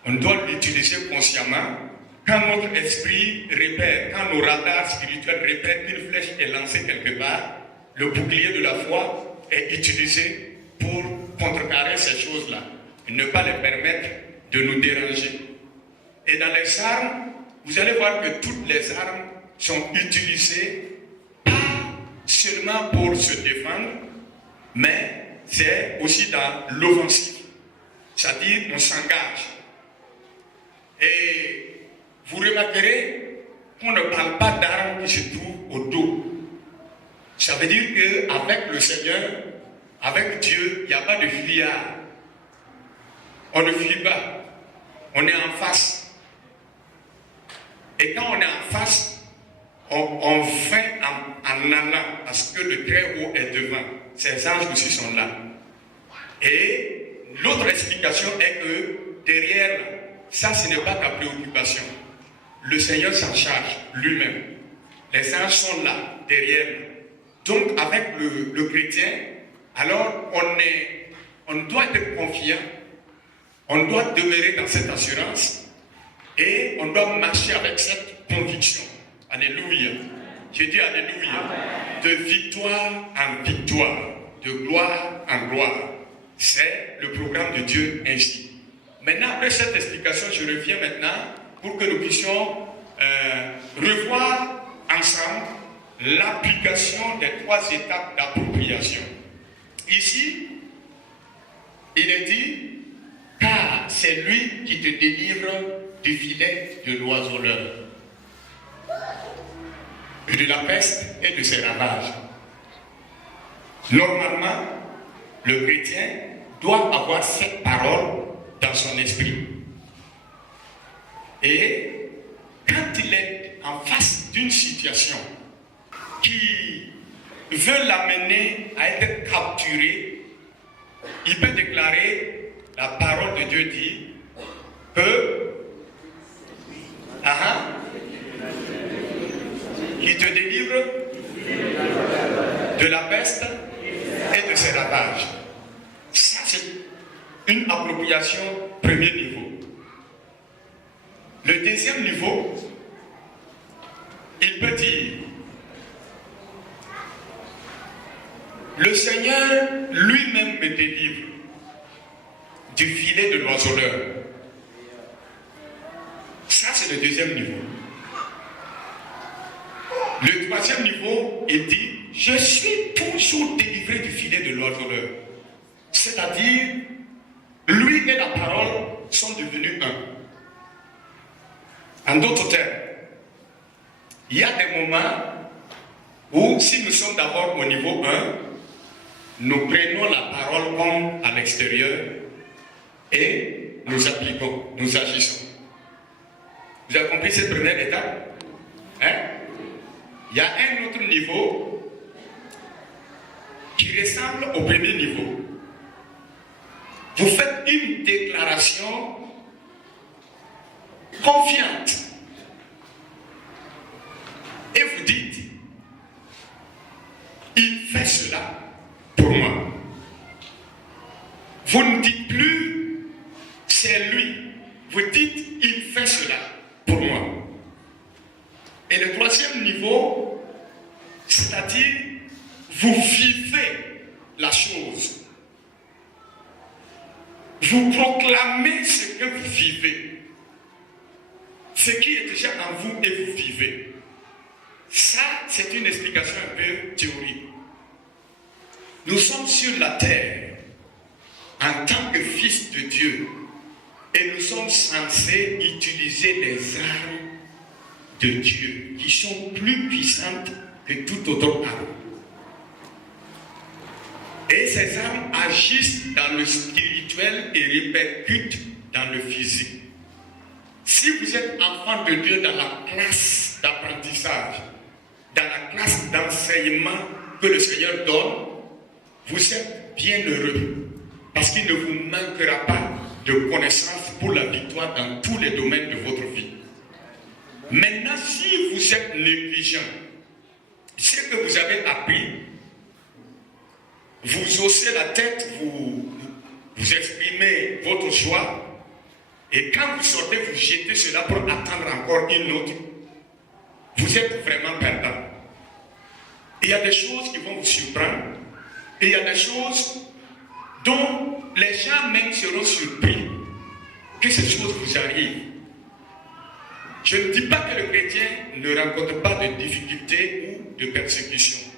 On doit l'utiliser consciemment. Quand notre esprit repère, quand nos radars spirituels repèrent qu'une flèche est lancée quelque part, le bouclier de la foi est utilisé pour contrecarrer ces choses-là. Et ne pas les permettre de nous déranger. Et dans les armes, vous allez voir que toutes les armes sont utilisées pas seulement pour se défendre, mais c'est aussi dans l'offensive. C'est-à-dire, on s'engage. Et vous remarquerez qu'on ne parle pas d'armes qui se trouvent au dos. Ça veut dire qu'avec le Seigneur, avec Dieu, il n'y a pas de fuyard. On ne fuit pas. On est en face. Et quand on est en face, on fait en allant, parce que le très haut est devant. Ces anges aussi sont là. Et l'autre explication est que derrière, ça, ce n'est pas ta préoccupation. Le Seigneur s'en charge lui-même. Les anges sont là, derrière. Donc, avec le chrétien, alors on doit être confiant, on doit demeurer dans cette assurance et on doit marcher avec cette conviction. Alléluia. Je dis alléluia. De victoire en victoire, de gloire en gloire. C'est le programme de Dieu ainsi. Maintenant, après cette explication, je reviens maintenant pour que nous puissions revoir ensemble l'application des 3 étapes d'appropriation. Ici, il est dit, car c'est lui qui te délivre du filet de l'oiseleur, de la peste et de ses ravages. Normalement, le chrétien doit avoir cette parole dans son esprit. Et quand il est en face d'une situation qui veut l'amener à être capturé, il peut déclarer, la parole de Dieu dit que qui te délivre de la peste et de ses ravages. Ça, c'est une appropriation premier niveau. Le deuxième niveau, il peut dire, le Seigneur lui-même me délivre du filet de l'oiseleur. Ça, c'est le deuxième niveau. Le troisième niveau, il dit, je suis toujours délivré du filet de l'oiseleur. C'est-à-dire, lui et la parole sont devenus un. En d'autres termes, il y a des moments où, si nous sommes d'abord au niveau 1, nous prenons la parole comme à l'extérieur et nous appliquons, nous agissons. Vous avez compris cette première étape? Il y a un autre niveau qui ressemble au premier niveau. Vous faites une déclaration confiante et vous dites, il fait cela pour moi. Vous ne dites plus, c'est lui. Vous dites, il fait cela pour moi. Et le troisième niveau, c'est-à-dire, vous vivez la chose. Vous proclamez ce que vous vivez. Ce qui est déjà en vous et vous vivez. Ça, c'est une explication un peu théorique. Nous sommes sur la terre en tant que fils de Dieu et nous sommes censés utiliser les armes de Dieu qui sont plus puissantes que toute autre arme. Et ces armes agissent dans le spirituel et répercutent dans le physique. Si vous êtes enfant de Dieu dans la classe d'apprentissage, dans la classe d'enseignement que le Seigneur donne, vous êtes bien heureux parce qu'il ne vous manquera pas de connaissances pour la victoire dans tous les domaines de votre vie. Maintenant, si vous êtes négligent, ce que vous avez appris, vous haussez la tête, vous exprimez votre joie, et quand vous sortez, vous jetez cela pour attendre encore une autre, vous êtes vraiment perdant. Il y a des choses qui vont vous surprendre, et il y a des choses dont les gens même seront surpris que ces choses vous arrivent. Je ne dis pas que le chrétien ne rencontre pas de difficultés ou de persécutions.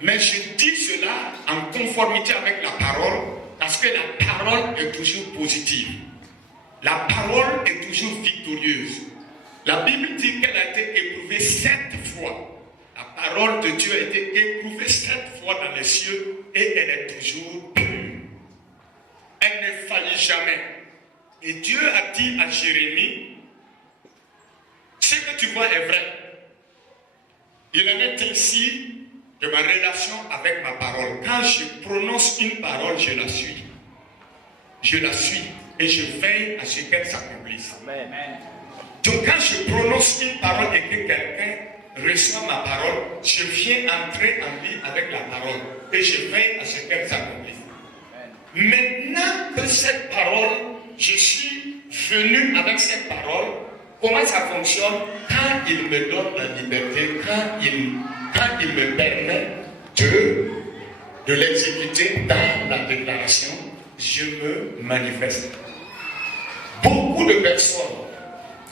Mais je dis cela en conformité avec la parole, parce que la parole est toujours positive. La parole est toujours victorieuse. La Bible dit qu'elle a été éprouvée 7 fois. La parole de Dieu a été éprouvée 7 fois dans les cieux et elle est toujours pure. Elle ne faillit jamais. Et Dieu a dit à Jérémie, ce que tu vois est vrai. Il en est ainsi de ma relation avec ma parole. Quand je prononce une parole, je la suis. Je la suis et je veille à ce qu'elle s'accomplisse. Donc quand je prononce une parole et que quelqu'un reçoit ma parole, je viens entrer en vie avec la parole et je veille à ce qu'elle s'accomplisse. Maintenant que cette parole, je suis venu avec cette parole, comment ça fonctionne? Quand il me donne la liberté, quand il me permet de l'exécuter dans la déclaration, je me manifeste. Beaucoup de personnes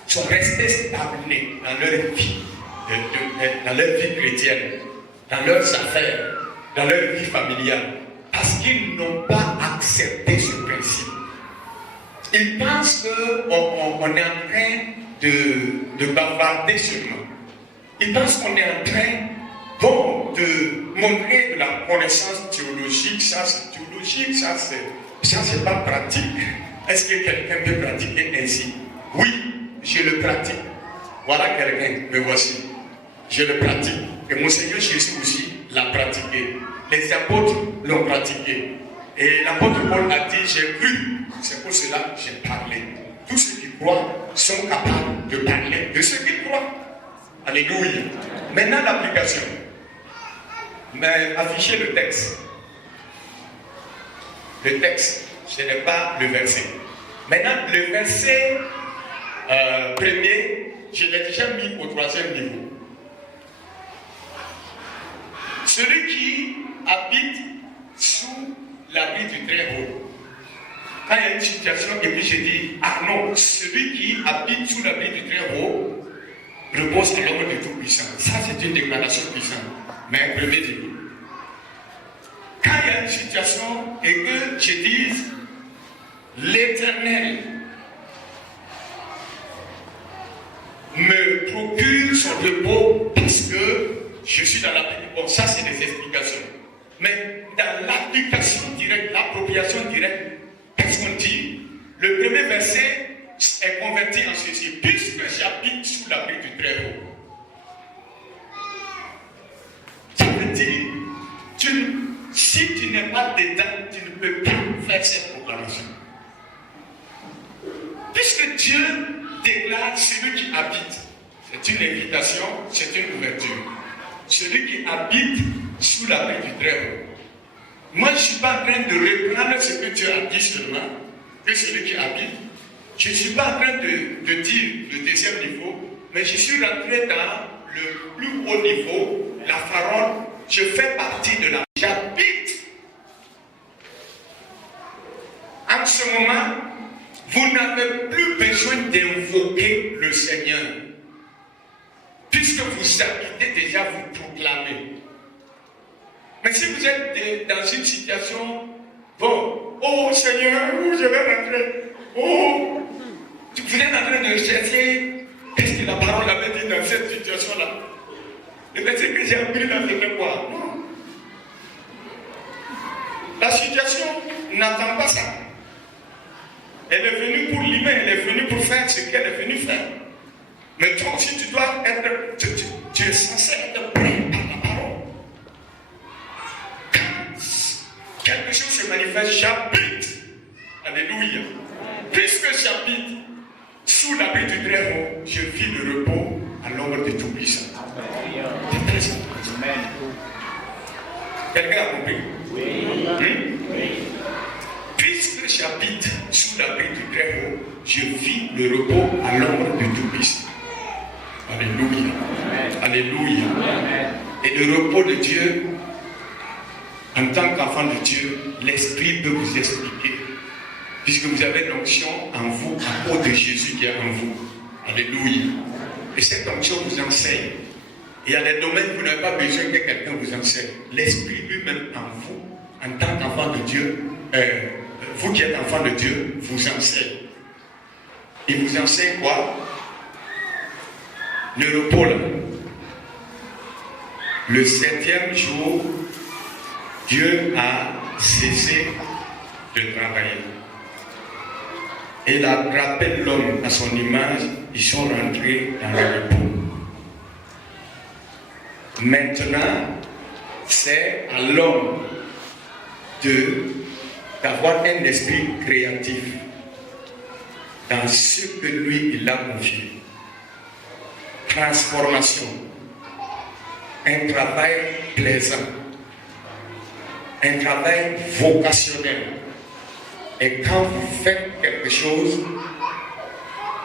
sont restées stagnées dans leur vie, dans leur vie chrétienne, dans leurs affaires, dans leur vie familiale, parce qu'ils n'ont pas accepté ce principe. Ils pensent qu'on est en train de bavarder seulement. Ils pensent qu'on est en train de montrer de la connaissance théologique. Ça c'est théologique, ça c'est pas pratique. Est-ce que quelqu'un peut pratiquer ainsi? Oui, je le pratique. Voilà quelqu'un, me voici. Je le pratique. Et mon Seigneur Jésus aussi l'a pratiqué. Les apôtres l'ont pratiqué. Et l'apôtre Paul a dit, j'ai cru. C'est pour cela que j'ai parlé. Tous ceux qui croient sont capables de parler de ce qu'ils croient. Alléluia. Maintenant l'application. Mais affichez le texte. Le texte, ce n'est pas le verset. Maintenant, le verset premier, je l'ai déjà mis au 3e niveau. Celui qui habite sous l'abri du Très-Haut. Quand il y a une situation, et puis je dis, ah non, celui qui habite sous l'abri du Très-Haut repose à l'ombre du Tout-Puissant. Ça, c'est une déclaration puissante. Mais premier niveau. Quand il y a une situation et que je dise, l'Éternel me procure son repos parce que je suis dans l'application. Bon, ça c'est des explications. Mais dans l'application directe, l'appropriation directe, qu'est-ce qu'on dit? Le premier verset est converti en ceci. Puisque j'habite sous l'abri du Très-Haut. Ça veut dire, si tu n'es pas dedans, tu ne peux pas faire cette proclamation. Puisque Dieu déclare celui qui habite, c'est une invitation, c'est une ouverture. Celui qui habite sous l'abri du Très-Haut. Moi, je ne suis pas en train de reprendre ce que Dieu a dit seulement, que celui qui habite. Je ne suis pas en train de dire le deuxième niveau, mais je suis rentré dans le plus haut niveau, la parole. Je fais partie de la... J'habite. En ce moment, vous n'avez plus besoin d'invoquer le Seigneur. Puisque vous habitez déjà, vous proclamez. Mais si vous êtes dans une situation, bon, oh Seigneur, je vais rentrer. Oh, vous êtes en train de chercher, qu'est-ce que la parole avait dit dans cette situation-là? Le verset que j'ai appris dans ce quoi? Non. La situation n'attend pas ça. Elle est venue pour l'humain, elle est venue pour faire ce qu'elle est venue faire. Mais toi aussi, tu dois être, tu es censé être prêt par la parole. Quand quelque chose se manifeste, j'habite. Alléluia. Puisque j'habite sous l'abri du Très-Haut, je vis le repos à l'ombre du Tout-Puissant. C'est très important. Quelqu'un a compris? Oui. Puisque j'habite sous l'abri du Très-Haut, je vis le repos à l'ombre du Tout-Puissant. Alléluia. Alléluia. Et le repos de Dieu, en tant qu'enfant de Dieu, l'Esprit peut vous expliquer. Puisque vous avez l'onction en vous, à cause de Jésus qui est en vous. Alléluia. Et cette onction vous enseigne. Il y a des domaines où vous n'avez pas besoin que quelqu'un vous enseigne. L'Esprit lui-même en vous, en tant qu'enfant de Dieu, vous qui êtes enfant de Dieu, vous enseigne. Il vous enseigne quoi? Le repos là. Le 7e jour, Dieu a cessé de travailler. Il a frappé l'homme à son image, ils sont rentrés dans le repos. Maintenant, c'est à l'homme d'avoir un esprit créatif dans ce que lui, il a confié. Transformation, un travail plaisant, un travail vocationnel. Et quand vous faites quelque chose,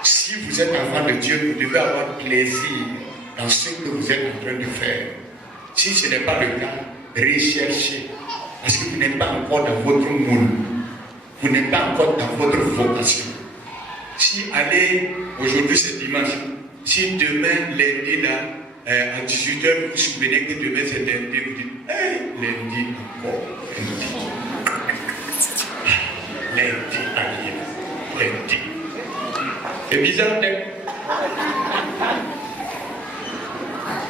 si vous êtes enfant de Dieu, vous devez avoir plaisir dans ce que vous êtes en train de faire. Si ce n'est pas le cas, recherchez. Parce que vous n'êtes pas encore dans votre moule. Vous n'êtes pas encore dans votre vocation. Si allez, aujourd'hui c'est dimanche, si demain, lundi, là, à 18h, vous vous souvenez que demain c'est lundi, vous dites, lundi encore, lundi arrive, lundi. C'est bizarre, hein?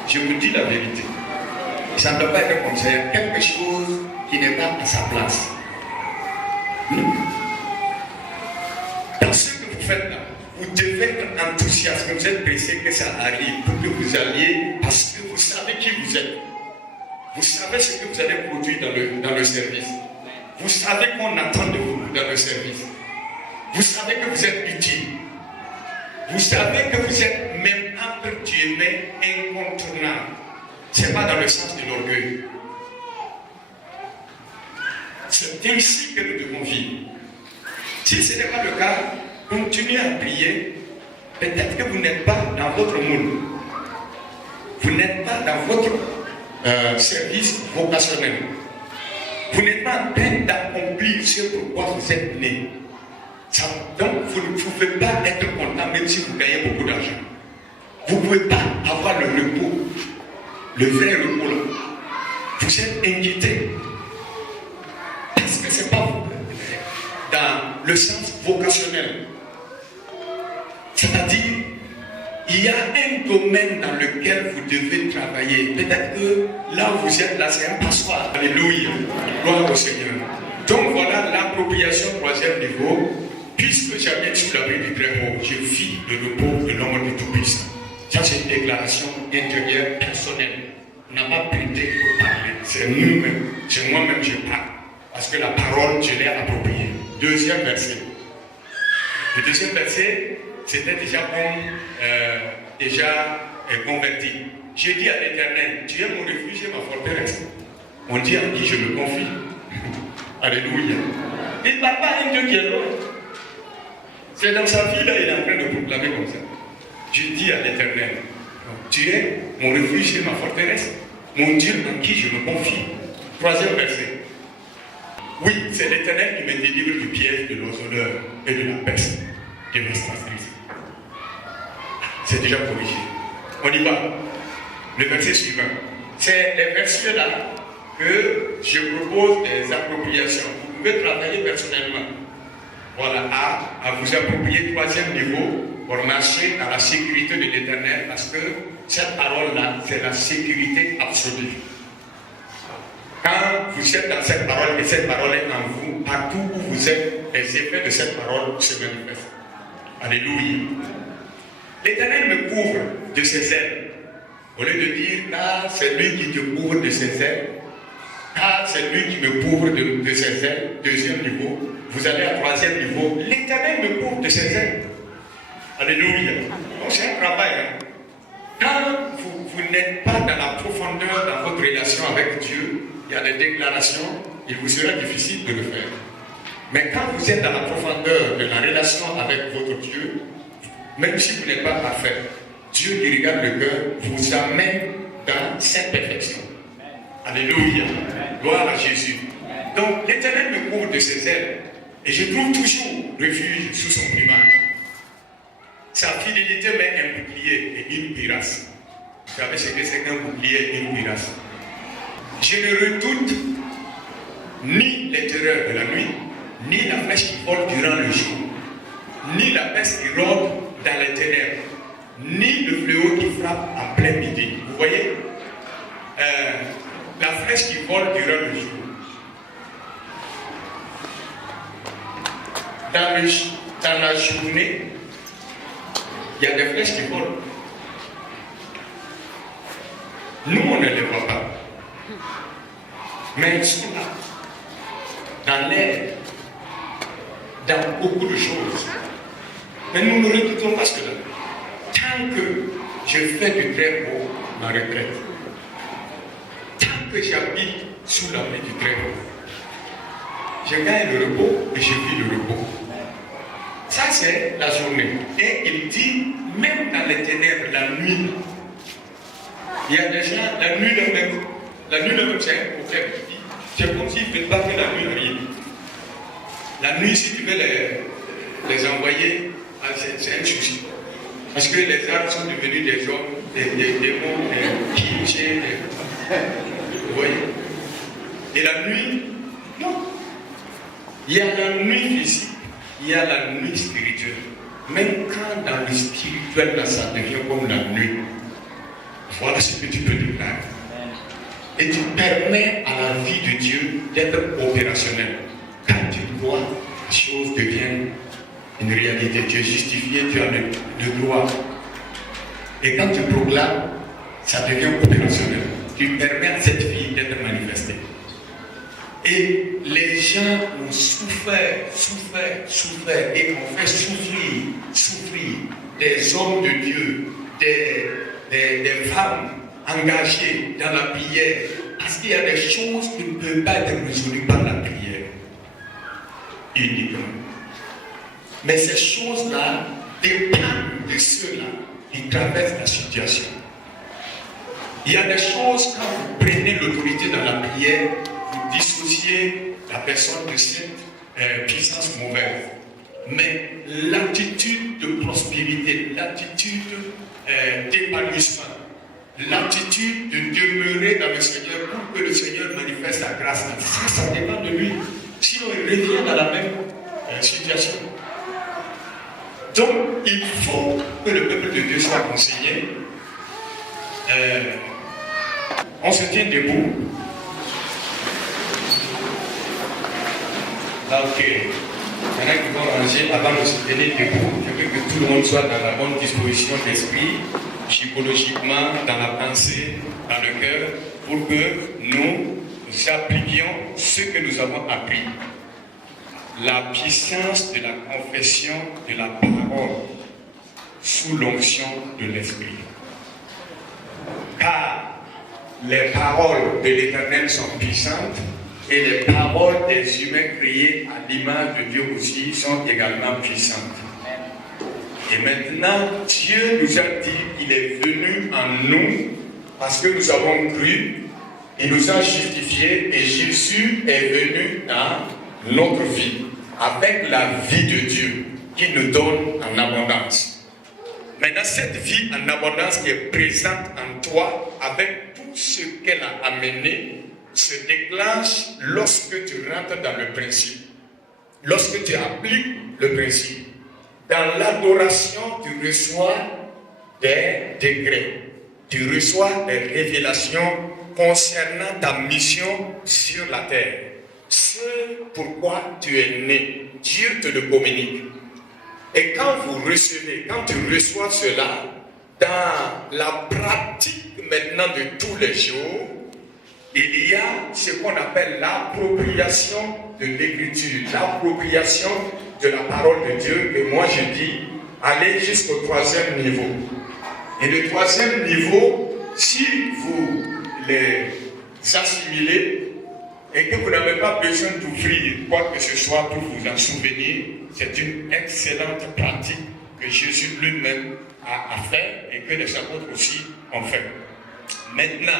Je vous dis la vérité. Ça ne doit pas être comme ça. Il y a quelque chose qui n'est pas à sa place. Dans ce que vous faites là, vous devez être enthousiaste. Vous êtes pressé que ça arrive pour que vous alliez, parce que vous savez qui vous êtes. Vous savez ce que vous allez produire dans le service. Vous savez qu'on attend de vous dans le service. Vous savez que vous êtes utile. Vous savez que vous êtes même entre guillemets incontournable. Ce n'est pas dans le sens de l'orgueil. C'est ainsi que nous devons vivre. Si ce n'est pas le cas, continuez à prier. Peut-être que vous n'êtes pas dans votre moule. Vous n'êtes pas dans votre service vocationnel. Vous n'êtes pas en train d'accomplir ce pourquoi vous êtes né. Donc, vous ne pouvez pas être content même si vous gagnez beaucoup d'argent. Vous ne pouvez pas avoir le repos, le vrai repos là. Vous êtes inquiété. Parce que ce n'est pas dans le sens vocationnel. C'est-à-dire, il y a un domaine dans lequel vous devez travailler. Peut-être que là où vous êtes là, c'est un passoire. Alléluia. Gloire au Seigneur. Donc voilà l'appropriation 3e niveau. Puisque j'habite sous l'abri du Très-Haut, je vis le repos de l'homme du Tout-Puissant. Ça, c'est une déclaration intérieure personnelle. On n'a pas prêté pour parler. C'est nous-mêmes. C'est moi-même je parle. Parce que la parole, je l'ai appropriée. 2e verset. Le 2e verset, c'était déjà converti. J'ai dit à l'Éternel, tu es mon refuge et ma forteresse. On dit à qui je me confie. Alléluia. Il ne parle pas à un Dieu qui est loin. C'est dans sa vie là, il est en train de proclamer comme ça. Je dis à l'Éternel, tu es mon refuge et ma forteresse, mon Dieu en qui je me confie. 3e verset. Oui, c'est l'Éternel qui me délivre du piège de l'osonneur et de la peste dévastatrice. C'est déjà corrigé. On y va. Le verset suivant. C'est les versets là que je propose des appropriations. Vous pouvez travailler personnellement. Voilà, à vous approprier 3e niveau pour marcher dans la sécurité de l'Éternel, parce que cette parole-là, c'est la sécurité absolue. Quand vous êtes dans cette parole et cette parole est en vous, partout où vous êtes, les effets de cette parole se manifestent. Alléluia. L'Éternel me couvre de ses ailes. Au lieu de dire, car c'est lui qui te couvre de ses ailes, car c'est lui qui me couvre de ses ailes, 2e niveau, vous allez à 3e niveau, l'Éternel me couvre de ses ailes. Alléluia. Donc c'est un travail. Hein? Quand vous n'êtes pas dans la profondeur dans votre relation avec Dieu, il y a des déclarations, il vous sera difficile de le faire. Mais quand vous êtes dans la profondeur de la relation avec votre Dieu, même si vous n'êtes pas parfait, Dieu qui regarde le cœur vous amène dans cette perfection. Alléluia. Gloire à Jésus. Donc l'Éternel me couvre de ses ailes et je trouve toujours refuge sous son plumage. sa fidélité met un bouclier et une cuirasse. Vous savez ce que c'est qu'un bouclier et une cuirasse? Je ne redoute ni les terreurs de la nuit, ni la flèche qui vole durant le jour, ni la peste qui rôde dans les ténèbres, ni le fléau qui frappe en plein midi. Vous voyez, la flèche qui vole durant le jour. Dans la journée, il y a des flèches qui volent. Nous, on ne les voit pas. Mais elles sont là. Dans l'air, dans beaucoup de choses. Mais nous ne redoutons pas cela. Tant que je fais du très haut ma retraite, tant que j'habite sous l'abri du très haut, je gagne le repos et je vis le repos. Ça, c'est la journée. Et il dit, même dans les ténèbres, la nuit, il y a des gens, la nuit même, c'est un problème. C'est comme s'ils ne veulent pas que la nuit arrive. La nuit, si tu veux les envoyer, c'est un souci. Parce que les arbres sont devenus des hommes, des démons, des clichés. Vous voyez? Et la nuit, non. Il y a la nuit physique, il y a la nuit spirituelle. Même quand dans le spirituel, là, ça devient comme la nuit. Voilà ce que tu peux déclarer. Et tu permets à la vie de Dieu d'être opérationnelle. Quand tu vois, les choses deviennent une réalité. Tu es justifié, tu as le droit. Et quand tu proclames, ça devient opérationnel. Tu permets à cette vie d'être manifestée. Et les gens ont souffert, et ont fait souffrir des hommes de Dieu, des femmes engagées dans la prière, parce qu'il y a des choses qui ne peuvent pas être résolues par la prière uniquement. Mais ces choses-là dépendent de ceux-là qui traversent la situation. Il y a des choses, quand vous prenez l'autorité dans la prière, vous dissociez la personne de cette puissance mauvaise. Mais l'attitude de prospérité, l'attitude d'épanouissement, l'attitude de demeurer dans le Seigneur pour que le Seigneur manifeste sa grâce, ça dépend de lui. Sinon, il revient dans la même situation. Donc, il faut que le peuple de Dieu soit conseillé. On se tient debout. Ok. Maintenant qu'ils vont ranger, avant de se tenir debout, je veux que tout le monde soit dans la bonne disposition d'esprit, psychologiquement, dans la pensée, dans le cœur, pour que nous appliquions ce que nous avons appris. La puissance de la confession de la parole sous l'onction de l'esprit. Car les paroles de l'Éternel sont puissantes et les paroles des humains créés à l'image de Dieu aussi sont également puissantes. Et maintenant, Dieu nous a dit qu'il est venu en nous parce que nous avons cru, il nous a justifiés et Jésus est venu dans notre vie avec la vie de Dieu qui nous donne en abondance. Maintenant, cette vie en abondance qui est présente en toi avec tout ce qu'elle a amené se déclenche lorsque tu rentres dans le principe, lorsque tu appliques le principe. Dans l'adoration, tu reçois des décrets, tu reçois des révélations concernant ta mission sur la terre. Ce pourquoi tu es né, Dieu te le communique. Et quand vous recevez, quand tu reçois cela, dans la pratique maintenant de tous les jours, il y a ce qu'on appelle l'appropriation de l'écriture, l'appropriation de la parole de Dieu, que moi je dis, allez jusqu'au 3e niveau. Et le 3e niveau, si vous les assimilez, et que vous n'avez pas besoin d'ouvrir quoi que ce soit pour vous en souvenir, c'est une excellente pratique que Jésus lui-même a fait et que les apôtres aussi ont fait. Maintenant,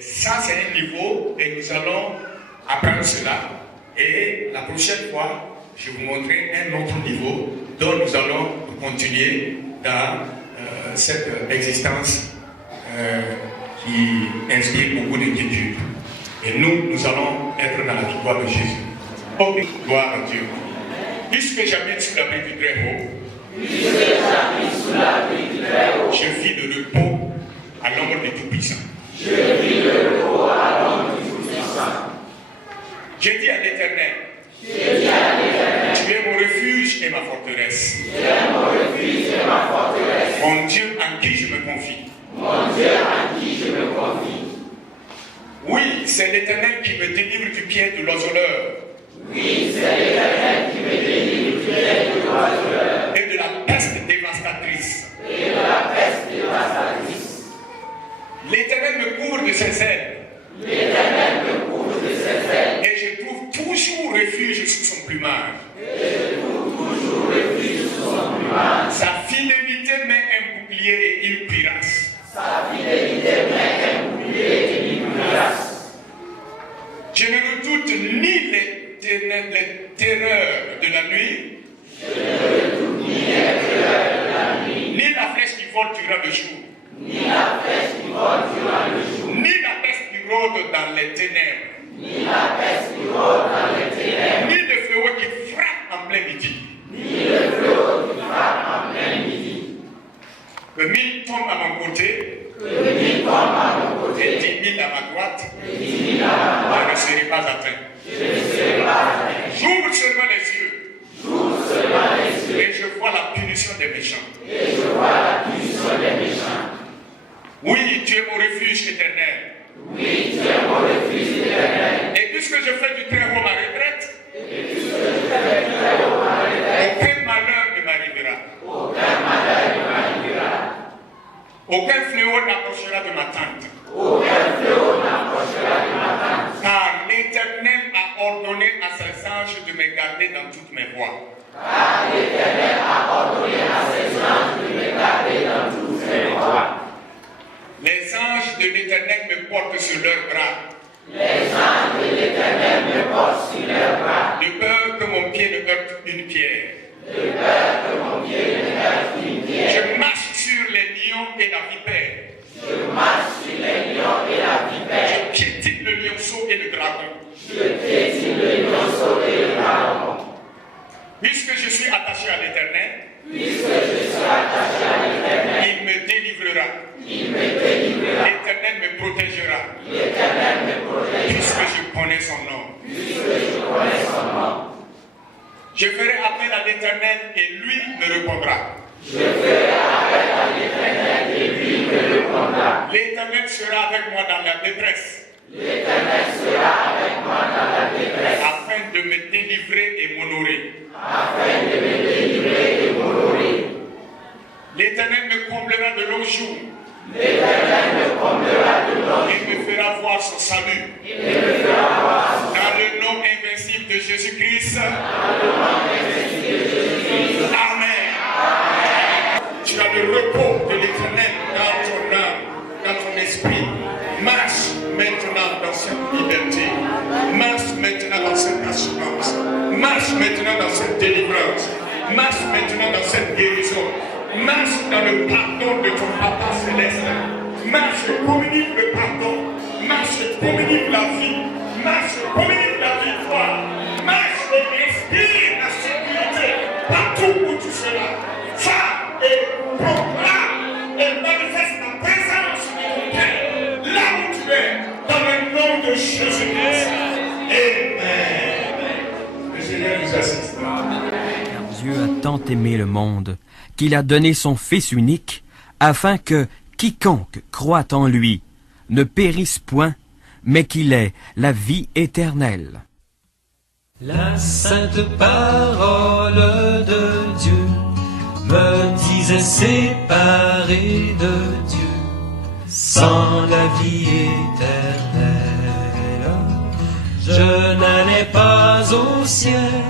ça c'est un niveau et nous allons apprendre cela. Et la prochaine fois, je vais vous montrer un autre niveau dont nous allons continuer dans cette existence qui inspire beaucoup d'inquiétude. Et nous allons être dans la victoire de Jésus. Oh, gloire à Dieu. Puisque j'habite sous l'abri du Très-Haut, je vis le repos à l'ombre du Tout-Puissant. J'ai dit à l'Éternel, tu es mon refuge et ma forteresse. Mon Dieu en qui je me confie. Oui, c'est l'Éternel qui me délivre du pied de l'oiseleur. Et de la peste dévastatrice. L'Éternel me couvre de ses ailes. Et je trouve toujours refuge sous son plumage. Sa fidélité met un bouclier et une cuirasse. Je ne redoute ni les terreurs de la nuit, ni la flèche qui vole durant le jour, ni la peste qui rôde dans les ténèbres, ni le fléau qui frappe en plein midi. Que 1000 tombent à mon côté, et 10 000 à ma droite, je ne serai pas atteint. J'ouvre seulement les yeux, et je vois la punition des méchants. Oui, tu es mon refuge éternel. Et puisque je fais du Très-Haut ma retraite, aucun malheur ne m'arrivera. Aucun fléau n'approchera de ma tente. Car l'Éternel a ordonné à ses anges de me garder dans toutes mes voies. Les anges de l'Éternel me portent sur leurs bras. De peur que mon pied ne heurte une pierre. Je marche sur les lions et la vipère. Je piétine le lionceau et le dragon. Puisque je suis attaché à l'Éternel, il me délivrera. L'Éternel me protégera. Puisque je connais son nom. Je ferai appel à l'Éternel et lui me répondra. L'Éternel sera avec moi dans la détresse. Afin de me délivrer et m'honorer. L'Éternel me comblera de longs jours. Il me fera voir son salut. Dans le nom invincible de Jésus-Christ. Amen. Tu as le repos de l'Éternel dans ton âme, dans ton esprit. Marche maintenant dans cette liberté. Marche maintenant dans cette assurance. Marche maintenant dans cette délivrance. Marche maintenant dans cette guérison. Marche dans le pardon de ton Papa Céleste. Marche et communique le pardon. Marche et communique la vie. Marche et communique la victoire. Marche et respire la sécurité partout où tu seras. Va et proclame et manifeste la présence de ton Père là où tu es, dans le nom de Jésus-Christ. Amen. Le Seigneur nous assiste. Dieu a tant aimé le monde qu'il a donné son Fils unique, afin que quiconque croit en lui ne périsse point, mais qu'il ait la vie éternelle. La sainte parole de Dieu me disait séparé de Dieu, sans la vie éternelle, je n'allais pas au ciel.